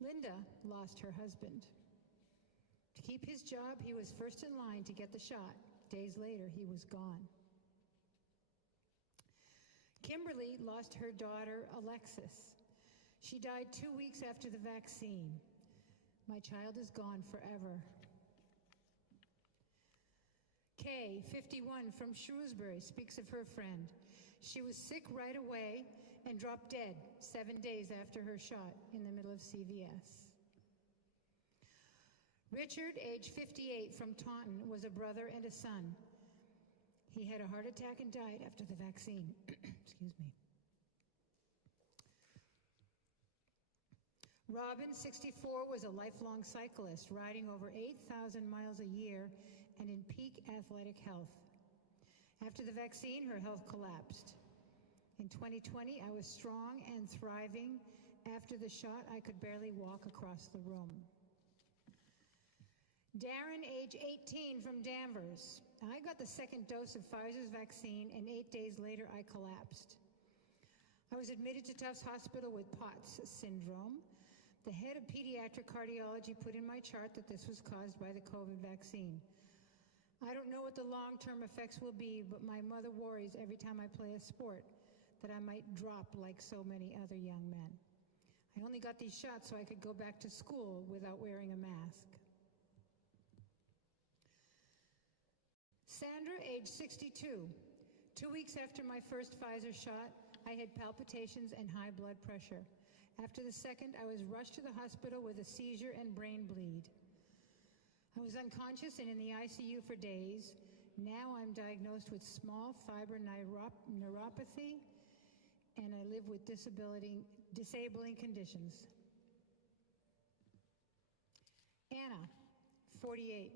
Linda lost her husband. To keep his job, he was first in line to get the shot. Days later, he was gone. Kimberly lost her daughter, Alexis. She died 2 weeks after the vaccine. My child is gone forever. Kay, 51, from Shrewsbury, speaks of her friend. She was sick right away and dropped dead 7 days after her shot in the middle of CVS. Richard, age 58, from Taunton, was a brother and a son. He had a heart attack and died after the vaccine. Excuse me. Robin, 64, was a lifelong cyclist, riding over 8,000 miles a year and in peak athletic health. After the vaccine, her health collapsed. In 2020, I was strong and thriving. After the shot, I could barely walk across the room. Darren, age 18, from Danvers. I got the second dose of Pfizer's vaccine, and 8 days later, I collapsed. I was admitted to Tufts Hospital with POTS syndrome. The head of pediatric cardiology put in my chart that this was caused by the COVID vaccine. I don't know what the long-term effects will be, but my mother worries every time I play a sport that I might drop like so many other young men. I only got these shots so I could go back to school without wearing a mask. Sandra, age 62. 2 weeks after my first Pfizer shot, I had palpitations and high blood pressure. After the second, I was rushed to the hospital with a seizure and brain bleed. I was unconscious and in the ICU for days. Now I'm diagnosed with small fiber neuropathy, and I live with disabling conditions. Anna, 48.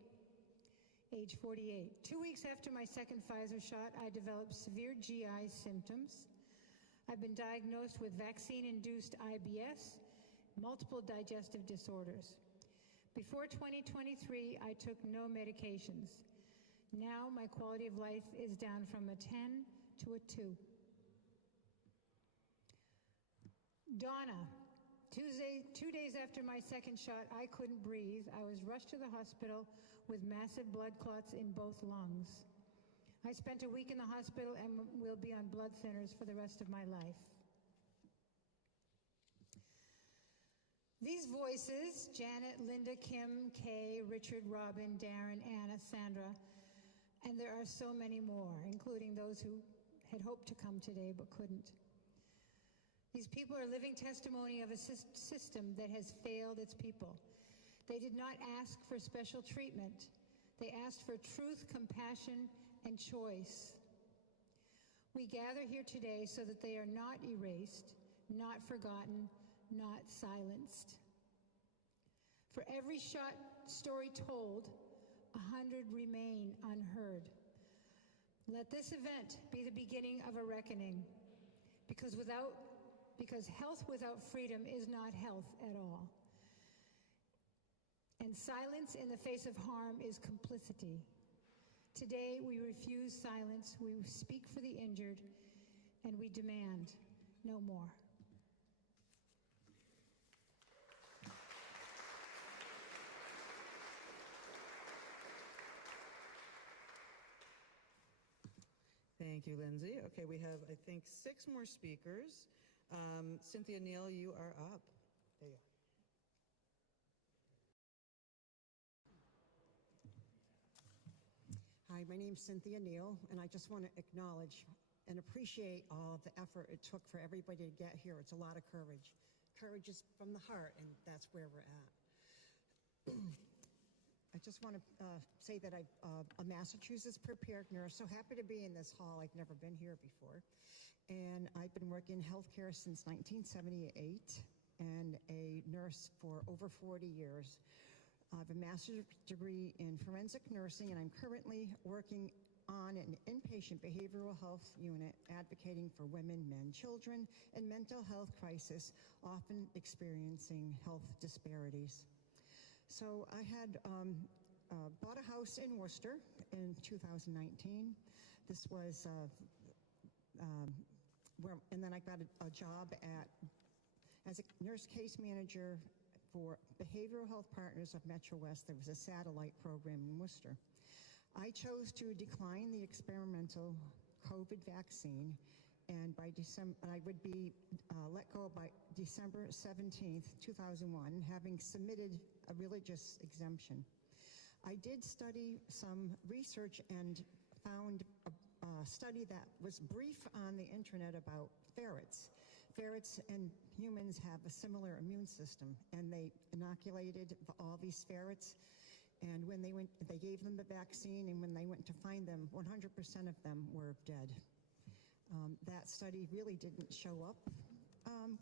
Age 48. 2 weeks after my second Pfizer shot, I developed severe GI symptoms. I've been diagnosed with vaccine-induced IBS, multiple digestive disorders. Before 2023, I took no medications. Now my quality of life is down from a 10 to a 2. Donna, 2 days after my second shot, I couldn't breathe. I was rushed to the hospital with massive blood clots in both lungs. I spent a week in the hospital and will be on blood thinners for the rest of my life. These voices, Janet, Linda, Kim, Kay, Richard, Robin, Darren, Anna, Sandra, and there are so many more, including those who had hoped to come today but couldn't. These people are living testimony of a system that has failed its people. They did not ask for special treatment. They asked for truth, compassion, and choice. We gather here today so that they are not erased, not forgotten, not silenced. For every shot story told, 100 remain unheard. Let this event be the beginning of a reckoning, because health without freedom is not health at all. And silence in the face of harm is complicity. Today, we refuse silence, we speak for the injured, and we demand no more. Thank you, Lindsay. Okay, we have, I think, 6 more speakers. Cynthia Neal, you are up. There you are. Hi, my name's Cynthia Neal, and I just want to acknowledge and appreciate all the effort it took for everybody to get here. It's a lot of courage. Courage is from the heart, and that's where we're at. I just want to say that I'm a Massachusetts prepared nurse, so happy to be in this hall. I've never been here before. And I've been working in healthcare since 1978 and a nurse for over 40 years. I have a master's degree in forensic nursing, and I'm currently working on an inpatient behavioral health unit advocating for women, men, children in mental health crisis, often experiencing health disparities. So I had bought a house in Worcester in 2019. This was and then I got a job as a nurse case manager for Behavioral Health Partners of Metro West. There was a satellite program in Worcester. I chose to decline the experimental COVID vaccine and by December, I would be let go by December 17th, 2001, having submitted a religious exemption. I did study some research and found a study that was brief on the internet about ferrets. Ferrets and humans have a similar immune system, and they inoculated all these ferrets. And when they gave them the vaccine, and when they went to find them, 100% of them were dead. That study really didn't show up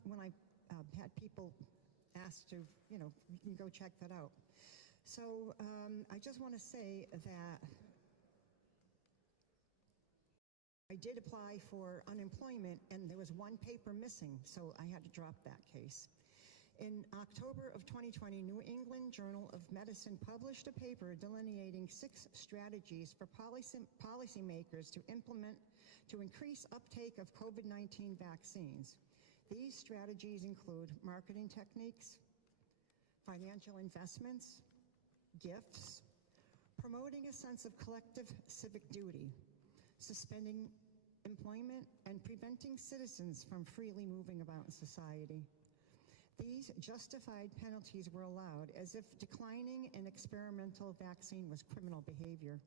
when I had people ask to, you can go check that out. So I just want to say that I did apply for unemployment, and there was one paper missing, so I had to drop that case. In October of 2020, New England Journal of Medicine published a paper delineating 6 strategies for policymakers to implement to increase uptake of COVID-19 vaccines. These strategies include marketing techniques, financial investments, gifts, promoting a sense of collective civic duty, suspending employment, and preventing citizens from freely moving about in society. These justified penalties were allowed as if declining an experimental vaccine was criminal behavior.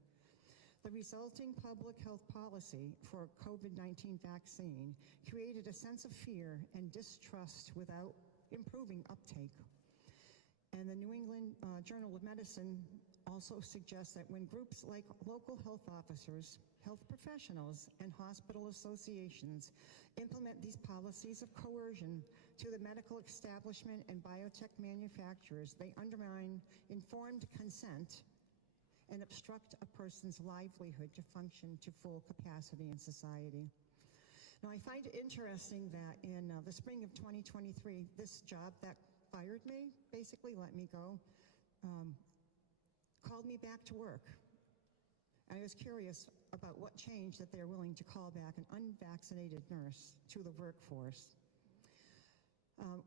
The resulting public health policy for COVID-19 vaccine created a sense of fear and distrust without improving uptake. And the New England Journal of Medicine also suggests that when groups like local health officers, health professionals, and hospital associations implement these policies of coercion to the medical establishment and biotech manufacturers, they undermine informed consent and obstruct a person's livelihood to function to full capacity in society. Now, I find it interesting that in the spring of 2023, this job that fired me, basically let me go, called me back to work. I was curious about what changed that they're willing to call back an unvaccinated nurse to the workforce.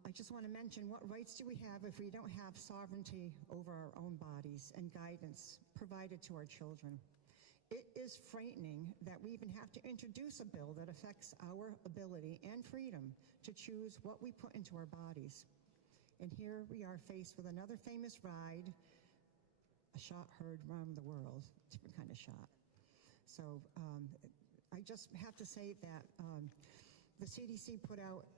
I just want to mention, what rights do we have if we don't have sovereignty over our own bodies and guidance provided to our children? It is frightening that we even have to introduce a bill that affects our ability and freedom to choose what we put into our bodies. And here we are faced with another famous ride, a shot heard around the world, different kind of shot. So I just have to say that the CDC put out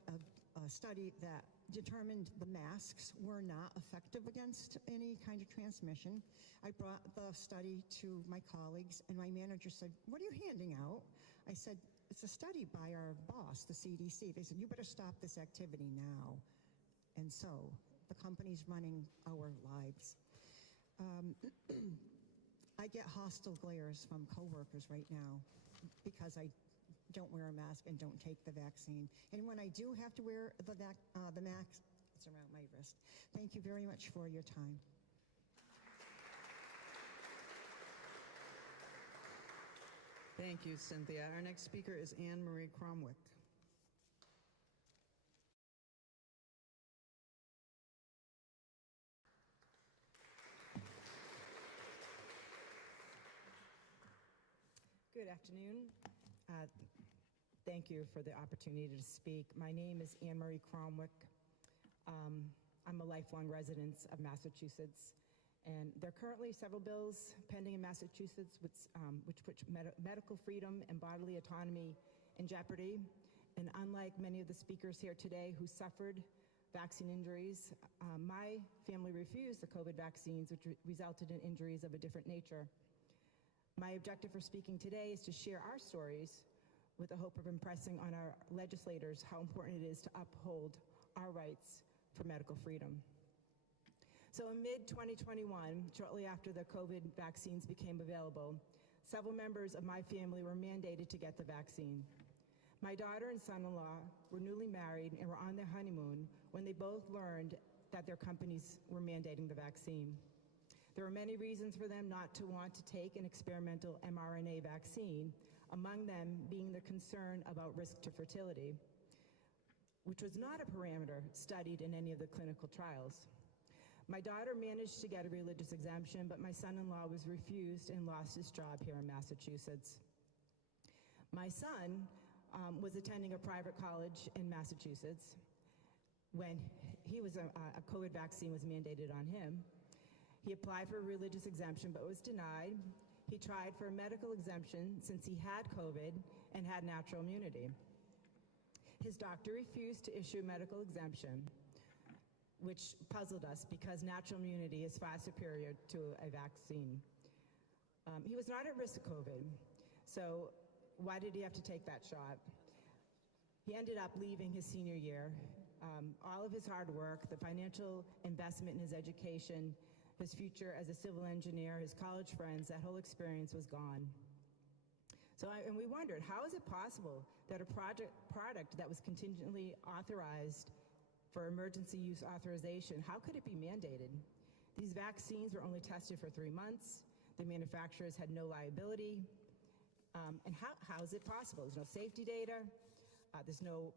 a study that determined the masks were not effective against any kind of transmission. I brought the study to my colleagues, and my manager said, "What are you handing out?" I said, "It's a study by our boss, the CDC." They said, "You better stop this activity now." And so the company's running our lives. I get hostile glares from coworkers right now because I don't wear a mask and don't take the vaccine. And when I do have to wear the mask, it's around my wrist. Thank you very much for your time. Thank you, Cynthia. Our next speaker is Anne Marie Cromwick. Good afternoon. Thank you for the opportunity to speak. My name is Anne Marie Cromwick. I'm a lifelong resident of Massachusetts, and there are currently several bills pending in Massachusetts which put medical freedom and bodily autonomy in jeopardy. And unlike many of the speakers here today who suffered vaccine injuries, my family refused the COVID vaccines, which resulted in injuries of a different nature. My objective for speaking today is to share our stories with the hope of impressing on our legislators how important it is to uphold our rights for medical freedom. So in mid-2021, shortly after the COVID vaccines became available, several members of my family were mandated to get the vaccine. My daughter and son-in-law were newly married and were on their honeymoon when they both learned that their companies were mandating the vaccine. There were many reasons for them not to want to take an experimental mRNA vaccine, among them being the concern about risk to fertility, which was not a parameter studied in any of the clinical trials. My daughter managed to get a religious exemption, but my son-in-law was refused and lost his job here in Massachusetts. My son was attending a private college in Massachusetts when a COVID vaccine was mandated on him. He applied for a religious exemption but was denied. He tried for a medical exemption since he had COVID and had natural immunity. His doctor refused to issue a medical exemption, which puzzled us because natural immunity is far superior to a vaccine. He was not at risk of COVID, so why did he have to take that shot? He ended up leaving his senior year. All of his hard work, the financial investment in his education, his future as a civil engineer, his college friends, that whole experience was gone. And we wondered, how is it possible that a product that was contingently authorized for emergency use authorization, how could it be mandated? These vaccines were only tested for 3 months. The manufacturers had no liability. And how is it possible? There's no safety data. There's no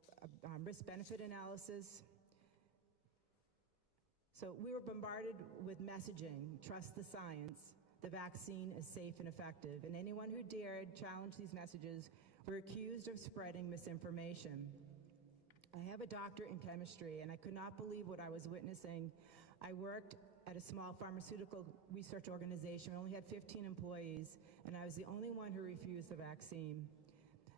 risk-benefit analysis. So we were bombarded with messaging, trust the science, the vaccine is safe and effective, and anyone who dared challenge these messages were accused of spreading misinformation. I have a doctorate in chemistry, and I could not believe what I was witnessing. I worked at a small pharmaceutical research organization. We only had 15 employees, and I was the only one who refused the vaccine.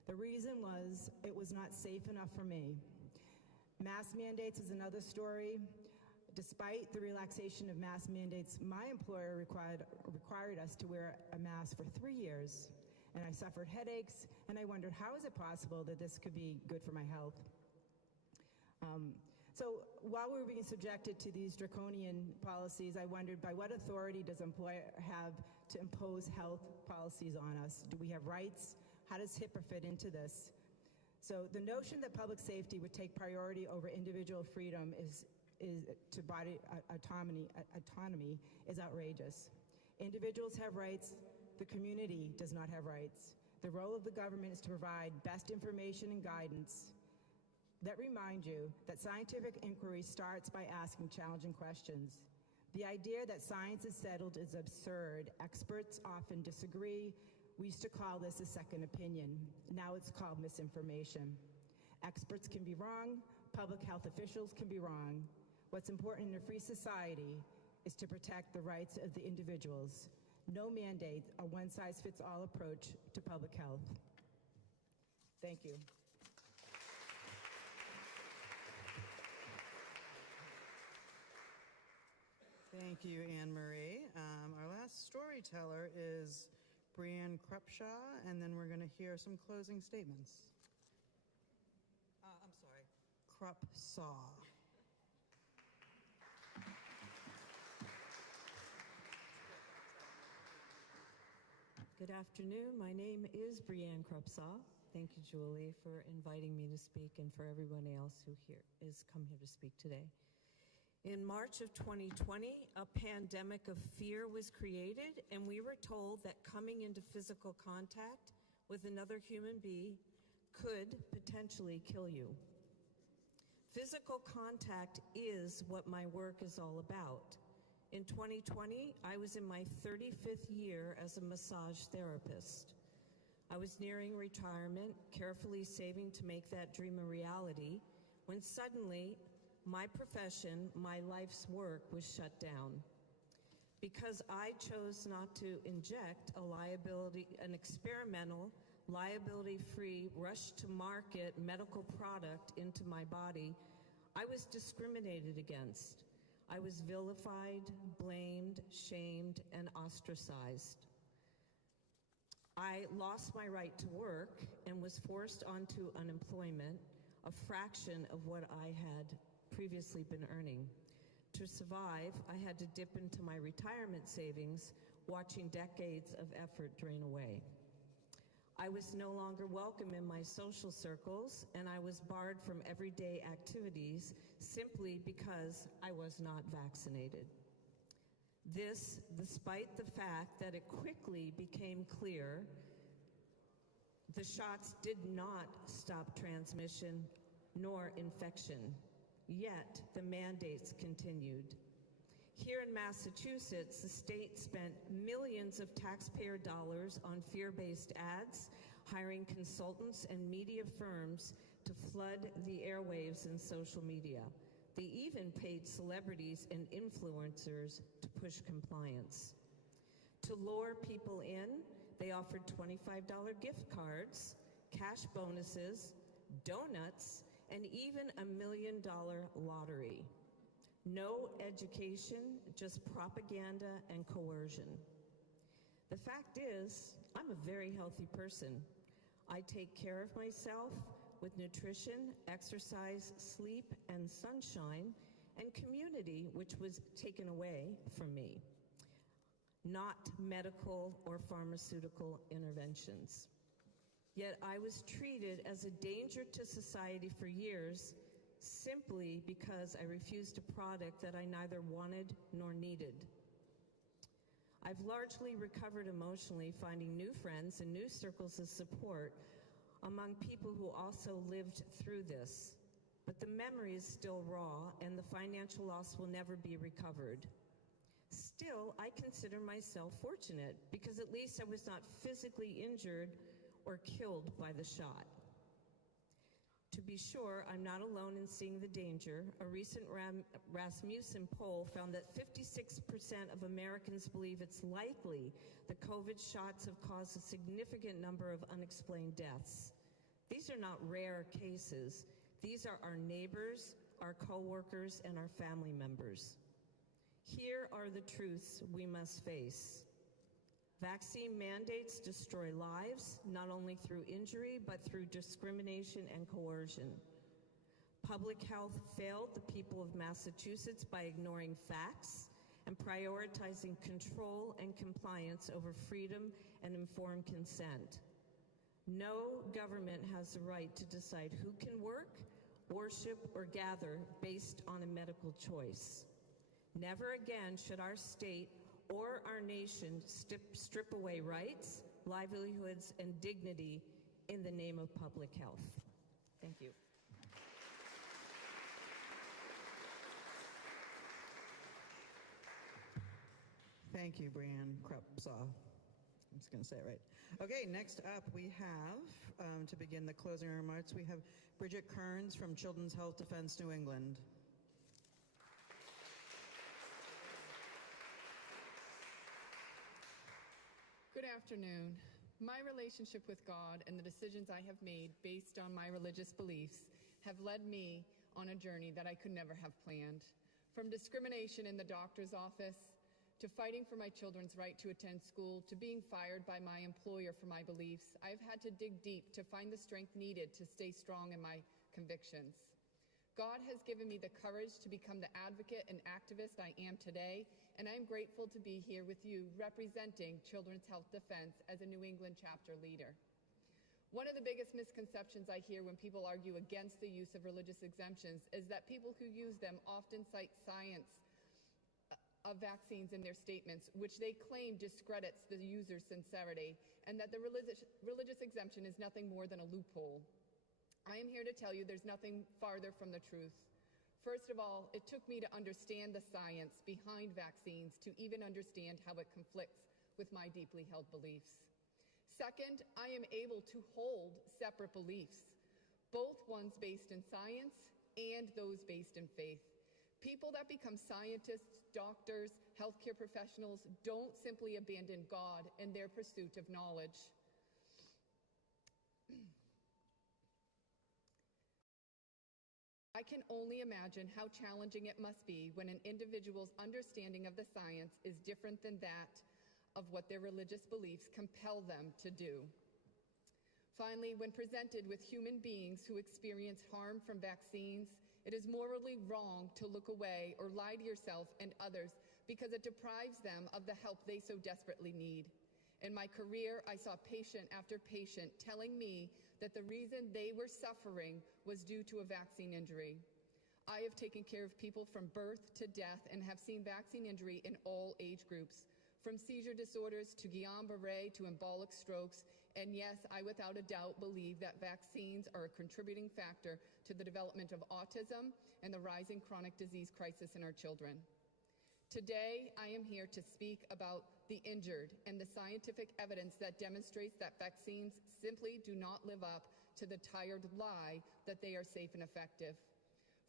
The reason was it was not safe enough for me. Mask mandates is another story. Despite the relaxation of mask mandates, my employer required us to wear a mask for 3 years, and I suffered headaches, and I wondered, how is it possible that this could be good for my health? So while we were being subjected to these draconian policies, I wondered, by what authority does employer have to impose health policies on us? Do we have rights? How does HIPAA fit into this? So the notion that public safety would take priority over individual freedom to body autonomy is outrageous. Individuals have rights, the community does not have rights. The role of the government is to provide best information and guidance. Let me remind you that scientific inquiry starts by asking challenging questions. The idea that science is settled is absurd. Experts often disagree. We used to call this a second opinion. Now it's called misinformation. Experts can be wrong. Public health officials can be wrong. What's important in a free society is to protect the rights of the individuals. No mandate, a one-size-fits-all approach to public health. Thank you. Thank you, Anne Marie. Our last storyteller is Brianne Krupshaw, and then we're going to hear some closing statements. I'm sorry, Krupsaw. Good afternoon. My name is Brianne Krupsaw. Thank you, Julie, for inviting me to speak and for everyone else who is come here to speak today. In March of 2020, a pandemic of fear was created, and we were told that coming into physical contact with another human being could potentially kill you. Physical contact is what my work is all about. In 2020, I was in my 35th year as a massage therapist. I was nearing retirement, carefully saving to make that dream a reality, when suddenly my profession, my life's work, was shut down. Because I chose not to inject an experimental, liability-free, rush-to-market medical product into my body, I was discriminated against. I was vilified, blamed, shamed, and ostracized. I lost my right to work and was forced onto unemployment, a fraction of what I had previously been earning. To survive, I had to dip into my retirement savings, watching decades of effort drain away. I was no longer welcome in my social circles, and I was barred from everyday activities simply because I was not vaccinated. This, despite the fact that it quickly became clear the shots did not stop transmission nor infection, yet the mandates continued. Here in Massachusetts, the state spent millions of taxpayer dollars on fear-based ads, hiring consultants and media firms to flood the airwaves and social media. They even paid celebrities and influencers to push compliance. To lure people in, they offered $25 gift cards, cash bonuses, donuts, and even $1 million lottery. No education, just propaganda and coercion. The fact is, I'm a very healthy person. I take care of myself with nutrition, exercise, sleep, and sunshine, and community, which was taken away from me, not medical or pharmaceutical interventions. Yet I was treated as a danger to society for years simply because I refused a product that I neither wanted nor needed. I've largely recovered emotionally, finding new friends and new circles of support among people who also lived through this. But the memory is still raw, and the financial loss will never be recovered. Still, I consider myself fortunate because at least I was not physically injured or killed by the shot. To be sure, I'm not alone in seeing the danger. A recent Rasmussen poll found that 56% of Americans believe it's likely the COVID shots have caused a significant number of unexplained deaths. These are not rare cases. These are our neighbors, our coworkers, and our family members. Here are the truths we must face. Vaccine mandates destroy lives, not only through injury, but through discrimination and coercion. Public health failed the people of Massachusetts by ignoring facts and prioritizing control and compliance over freedom and informed consent. No government has the right to decide who can work, worship, or gather based on a medical choice. Never again should our state or our nation strip away rights, livelihoods, and dignity in the name of public health. Thank you. Thank you, Brianne Krupsaw. I'm just going to say it right. Okay, next up we have, to begin the closing remarks, we have Bridget Kearns from Children's Health Defense New England. Good afternoon. My relationship with God and the decisions I have made based on my religious beliefs have led me on a journey that I could never have planned. From discrimination in the doctor's office, to fighting for my children's right to attend school, to being fired by my employer for my beliefs, I've had to dig deep to find the strength needed to stay strong in my convictions. God has given me the courage to become the advocate and activist I am today, and I am grateful to be here with you representing Children's Health Defense as a New England chapter leader. One of the biggest misconceptions I hear when people argue against the use of religious exemptions is that people who use them often cite science of vaccines in their statements, which they claim discredits the user's sincerity, and that the religious exemption is nothing more than a loophole. I am here to tell you there's nothing farther from the truth. First of all, it took me to understand the science behind vaccines to even understand how it conflicts with my deeply held beliefs. Second, I am able to hold separate beliefs, both ones based in science and those based in faith. People that become scientists, doctors, healthcare professionals don't simply abandon God in their pursuit of knowledge. I can only imagine how challenging it must be when an individual's understanding of the science is different than that of what their religious beliefs compel them to do. Finally, when presented with human beings who experience harm from vaccines, it is morally wrong to look away or lie to yourself and others because it deprives them of the help they so desperately need. In my career, I saw patient after patient telling me that the reason they were suffering was due to a vaccine injury. I have taken care of people from birth to death and have seen vaccine injury in all age groups, from seizure disorders to Guillain-Barré to embolic strokes. And yes, I without a doubt believe that vaccines are a contributing factor to the development of autism and the rising chronic disease crisis in our children. Today, I am here to speak about the injured and the scientific evidence that demonstrates that vaccines simply do not live up to the tired lie that they are safe and effective.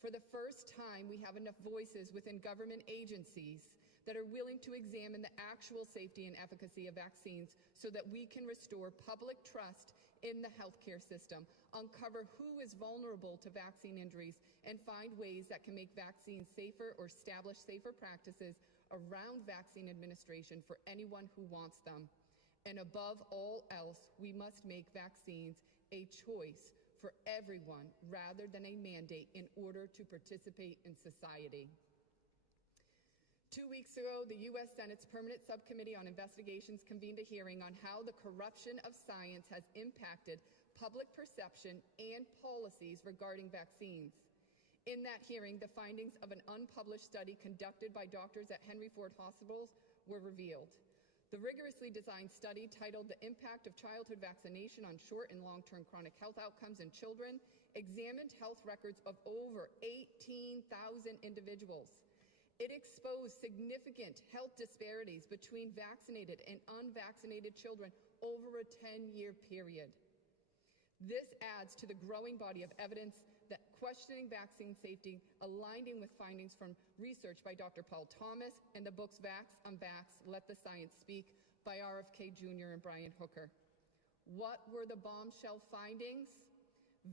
For the first time, we have enough voices within government agencies that are willing to examine the actual safety and efficacy of vaccines so that we can restore public trust in the healthcare system, uncover who is vulnerable to vaccine injuries, and find ways that can make vaccines safer or establish safer practices around vaccine administration for anyone who wants them. And above all else, we must make vaccines a choice for everyone rather than a mandate in order to participate in society. 2 weeks ago, the U.S. Senate's Permanent Subcommittee on Investigations convened a hearing on how the corruption of science has impacted public perception and policies regarding vaccines. In that hearing, the findings of an unpublished study conducted by doctors at Henry Ford Hospitals were revealed. The rigorously designed study, titled The Impact of Childhood Vaccination on Short and Long-Term Chronic Health Outcomes in Children, examined health records of over 18,000 individuals. It exposed significant health disparities between vaccinated and unvaccinated children over a 10-year period. This adds to the growing body of evidence that questioning vaccine safety, aligning with findings from research by Dr. Paul Thomas and the books Vax, Unvax, Let the Science Speak by RFK Jr. and Brian Hooker. What were the bombshell findings?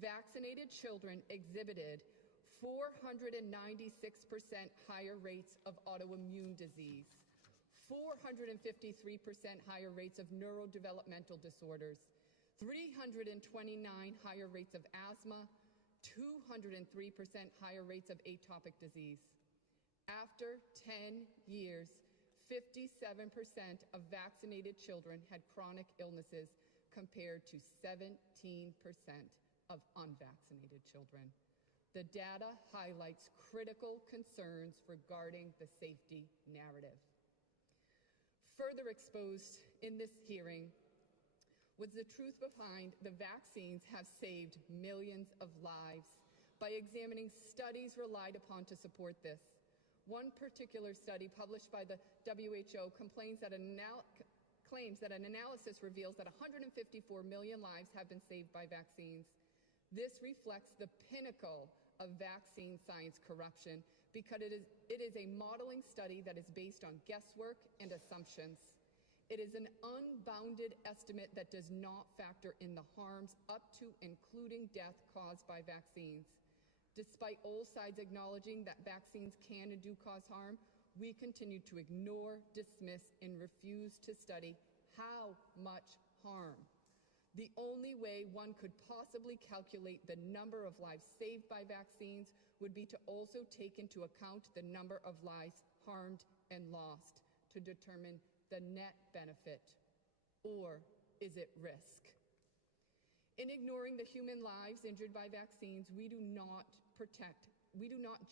Vaccinated children exhibited 496% higher rates of autoimmune disease, 453% higher rates of neurodevelopmental disorders, 329 higher rates of asthma, 203% higher rates of atopic disease. After 10 years, 57% of vaccinated children had chronic illnesses compared to 17% of unvaccinated children. The data highlights critical concerns regarding the safety narrative. Further exposed in this hearing was the truth behind the vaccines have saved millions of lives by examining studies relied upon to support this. One particular study published by the WHO claims that an analysis reveals that 154 million lives have been saved by vaccines. This reflects the pinnacle of vaccine science corruption because it is a modeling study that is based on guesswork and assumptions. It is an unbounded estimate that does not factor in the harms up to including death caused by vaccines. Despite all sides acknowledging that vaccines can and do cause harm, we continue to ignore, dismiss, and refuse to study how much harm. The only way one could possibly calculate the number of lives saved by vaccines would be to also take into account the number of lives harmed and lost to determine the net benefit, or is it risk? In ignoring the human lives injured by vaccines, we do not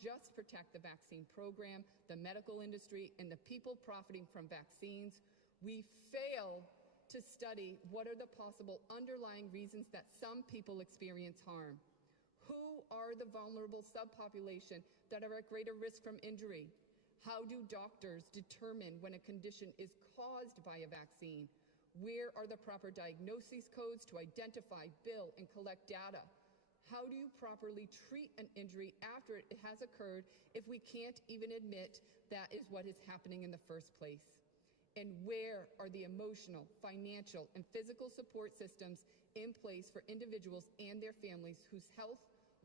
just protect the vaccine program, the medical industry, and the people profiting from vaccines, we fail to study what are the possible underlying reasons that some people experience harm. Who are the vulnerable subpopulation that are at greater risk from injury? How do doctors determine when a condition is caused by a vaccine? Where are the proper diagnosis codes to identify, bill, and collect data? How do you properly treat an injury after it has occurred if we can't even admit that is what is happening in the first place? And where are the emotional, financial, and physical support systems in place for individuals and their families whose health,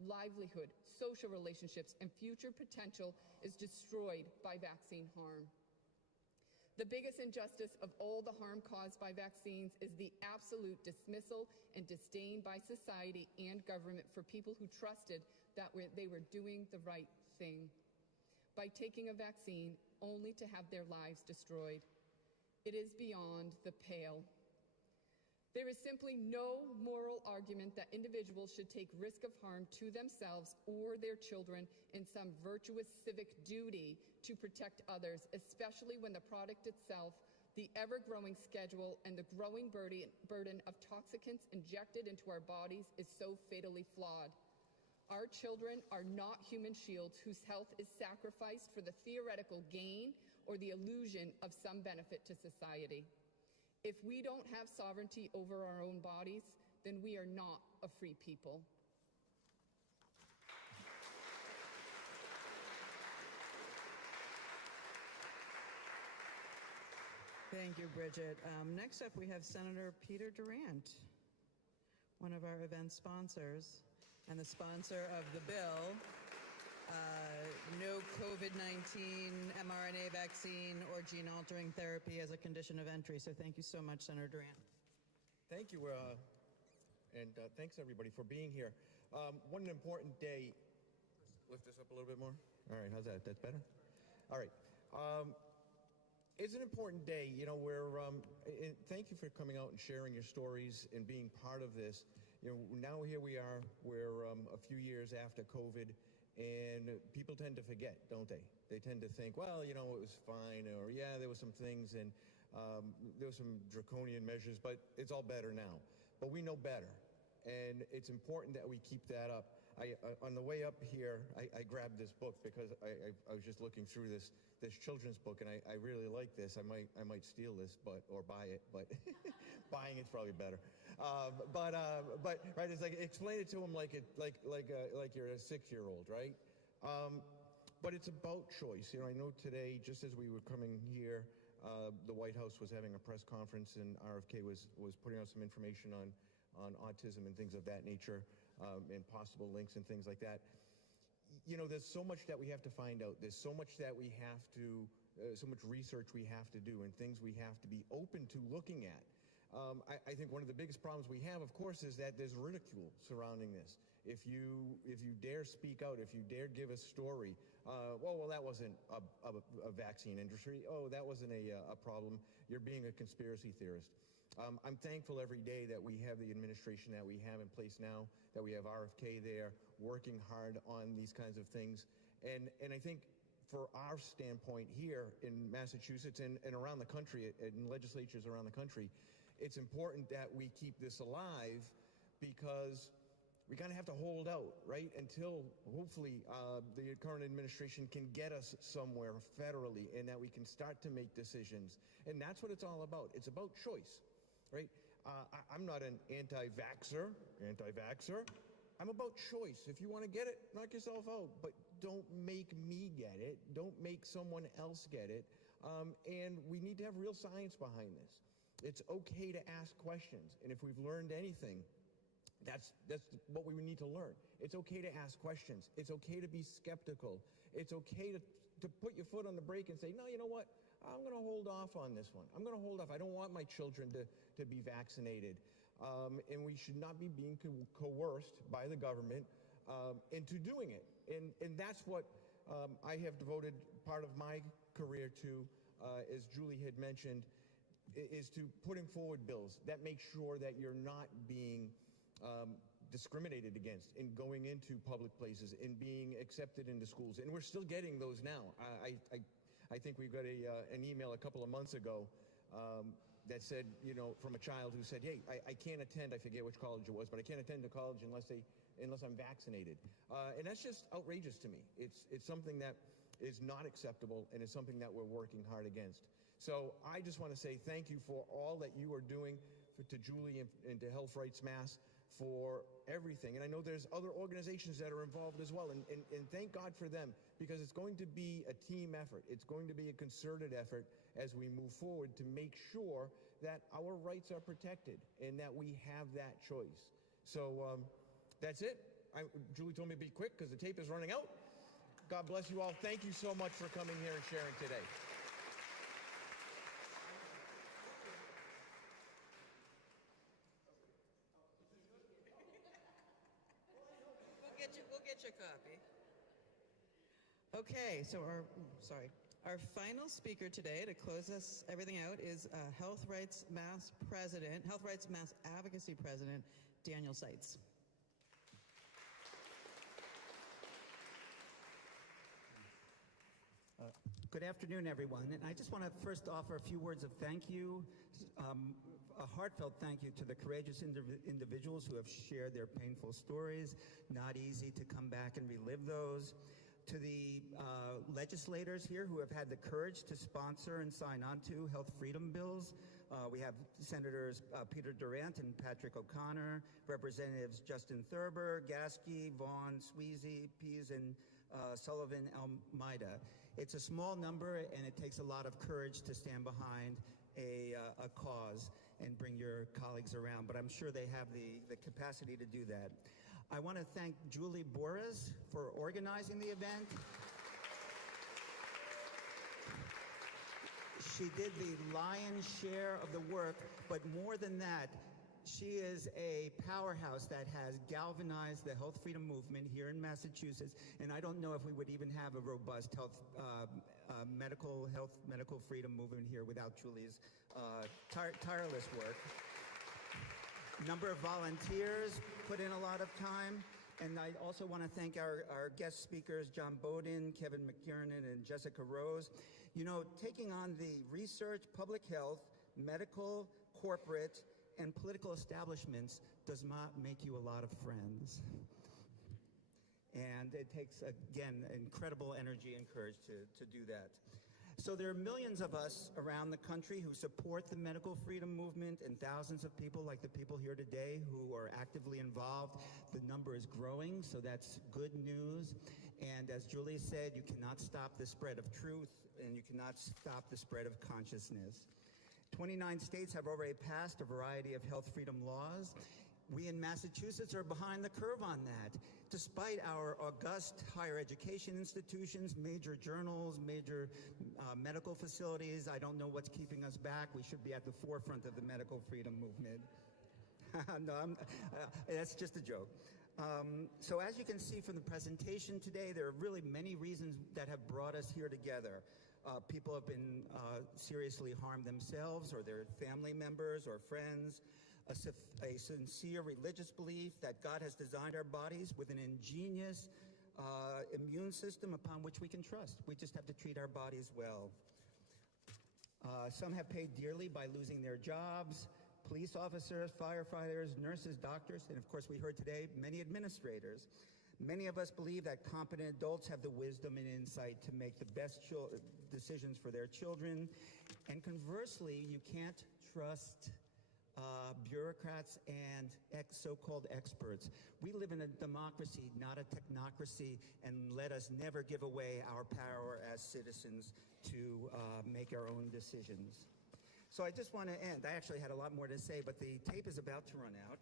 livelihood, social relationships, and future potential is destroyed by vaccine harm? The biggest injustice of all the harm caused by vaccines is the absolute dismissal and disdain by society and government for people who trusted that they were doing the right thing by taking a vaccine only to have their lives destroyed. It is beyond the pale. There is simply no moral argument that individuals should take risk of harm to themselves or their children in some virtuous civic duty to protect others, especially when the product itself, the ever-growing schedule, and the growing burden of toxicants injected into our bodies is so fatally flawed. Our children are not human shields whose health is sacrificed for the theoretical gain or the illusion of some benefit to society. If we don't have sovereignty over our own bodies, then we are not a free people. Thank you, Bridget. Next up, we have Senator Peter Durant, one of our event sponsors and the sponsor of the bill, no COVID-19 mRNA vaccine or gene-altering therapy as a condition of entry. So thank you so much, Senator Durant. Thank you, and thanks everybody for being here. What an important day. Lift this up a little bit more. All right, how's that? That's better? All right. It's an important day, you know, and thank you for coming out and sharing your stories and being part of this. You know, now here we are, we're a few years after COVID, and people tend to forget, don't they? They tend to think, well, you know, it was fine, or yeah, there were some things, and there were some draconian measures, but it's all better now. But we know better, and it's important that we keep that up. On the way up here, I grabbed this book because I was just looking through this children's book, and I really like this. I might steal this, or buy it, but buying it's probably better. But right, it's like explain it to them like you're a 6-year-old, right? But it's about choice. You know, I know today, just as we were coming here, the White House was having a press conference, and RFK was putting out some information on autism and things of that nature, and possible links and things like that. You know, there's so much that we have to find out. There's so much that we have to, so much research we have to do, and things we have to be open to looking at. I think one of the biggest problems we have, of course, is that there's ridicule surrounding this. If you dare speak out, if you dare give a story, well, that wasn't a vaccine industry. Oh, that wasn't a problem. You're being a conspiracy theorist. I'm thankful every day that we have the administration that we have in place now, that we have RFK there working hard on these kinds of things. And I think for our standpoint here in Massachusetts and around the country, in legislatures around the country, it's important that we keep this alive, because we kind of have to hold out, right, until hopefully the current administration can get us somewhere federally, and that we can start to make decisions. And that's what it's all about. It's about choice. Right? I'm not an anti-vaxxer. I'm about choice. If you want to get it, knock yourself out. But don't make me get it. Don't make someone else get it. And we need to have real science behind this. It's okay to ask questions. And if we've learned anything, that's what we need to learn. It's okay to ask questions. It's okay to be skeptical. It's okay to put your foot on the brake and say, no, you know what? I'm going to hold off on this one. I'm going to hold off. I don't want my children to be vaccinated. And we should not be being coerced by the government into doing it. And that's what I have devoted part of my career to, as Julie had mentioned, is to putting forward bills that make sure that you're not being discriminated against in going into public places, in being accepted into schools. And we're still getting those now. I think we got an email a couple of months ago that said, you know, from a child who said, hey, I can't attend, I forget which college it was, but I can't attend the college unless I'm vaccinated. And that's just outrageous to me. It's something that is not acceptable, and it's something that we're working hard against. So I just want to say thank you for all that you are doing to Julie and to Health Rights Mass for everything. And I know there's other organizations that are involved as well, and thank God for them, because it's going to be a team effort. It's going to be a concerted effort as we move forward to make sure that our rights are protected and that we have that choice. So that's it. Julie told me to be quick because the tape is running out. God bless you all. Thank you so much for coming here and sharing today. We'll get your copy. Okay, so our final speaker today to close everything out is Health Rights Mass Advocacy President, Daniel Seitz. Good afternoon, everyone. And I just want to first offer a few words of thank you A heartfelt thank you to the courageous individuals who have shared their painful stories. Not easy to come back and relive those. To the legislators here who have had the courage to sponsor and sign on to health freedom bills. We have Senators Peter Durant and Patrick O'Connor, Representatives Justin Thurber, Gasky, Vaughn, Sweezy, Pease, and Sullivan Almeida. It's a small number, and it takes a lot of courage to stand behind a cause and bring your colleagues around, but I'm sure they have the capacity to do that. I want to thank Julie Boras for organizing the event. She did the lion's share of the work, but more than that, she is a powerhouse that has galvanized the health freedom movement here in Massachusetts, and I don't know if we would even have a robust medical freedom movement here without Julie's tireless work. Number of volunteers put in a lot of time, and I also want to thank our guest speakers, John Bowden, Kevin McKiernan, and Jessica Rose. You know, taking on the research, public health, medical, corporate, and political establishments does not make you a lot of friends. And it takes, again, incredible energy and courage to do that. So there are millions of us around the country who support the medical freedom movement, and thousands of people like the people here today who are actively involved. The number is growing, so that's good news. And as Julie said, you cannot stop the spread of truth, and you cannot stop the spread of consciousness. 29 states have already passed a variety of health freedom laws. We in Massachusetts are behind the curve on that. Despite our august higher education institutions, major journals, major medical facilities, I don't know what's keeping us back. We should be at the forefront of the medical freedom movement. No, that's just a joke. So as you can see from the presentation today, there are really many reasons that have brought us here together. People have been seriously harmed themselves or their family members or friends. A sincere religious belief that God has designed our bodies with an ingenious immune system upon which we can trust. We just have to treat our bodies well. Some have paid dearly by losing their jobs. Police officers, firefighters, nurses, doctors, and of course we heard today, many administrators. Many of us believe that competent adults have the wisdom and insight to make the best decisions for their children. And conversely, you can't trust bureaucrats and so-called experts. We live in a democracy, not a technocracy, and let us never give away our power as citizens to make our own decisions. So I just want to end. I actually had a lot more to say, but the tape is about to run out.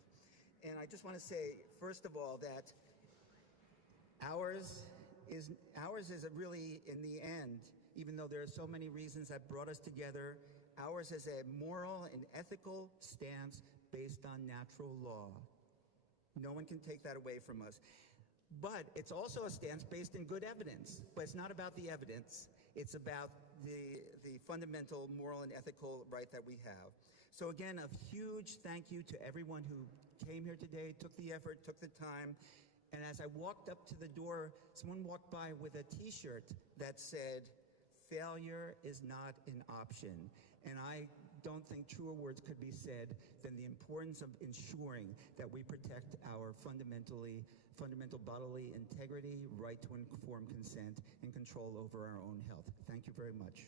And I just want to say, first of all, that ours is a really, in the end, even though there are so many reasons that brought us together, ours is a moral and ethical stance based on natural law. No one can take that away from us. But it's also a stance based in good evidence. But it's not about the evidence. It's about the fundamental moral and ethical right that we have. So again, a huge thank you to everyone who came here today, took the effort, took the time. And as I walked up to the door, someone walked by with a T-shirt that said, "Failure is not an option." And I don't think truer words could be said than the importance of ensuring that we protect our fundamental bodily integrity, right to informed consent, and control over our own health. Thank you very much.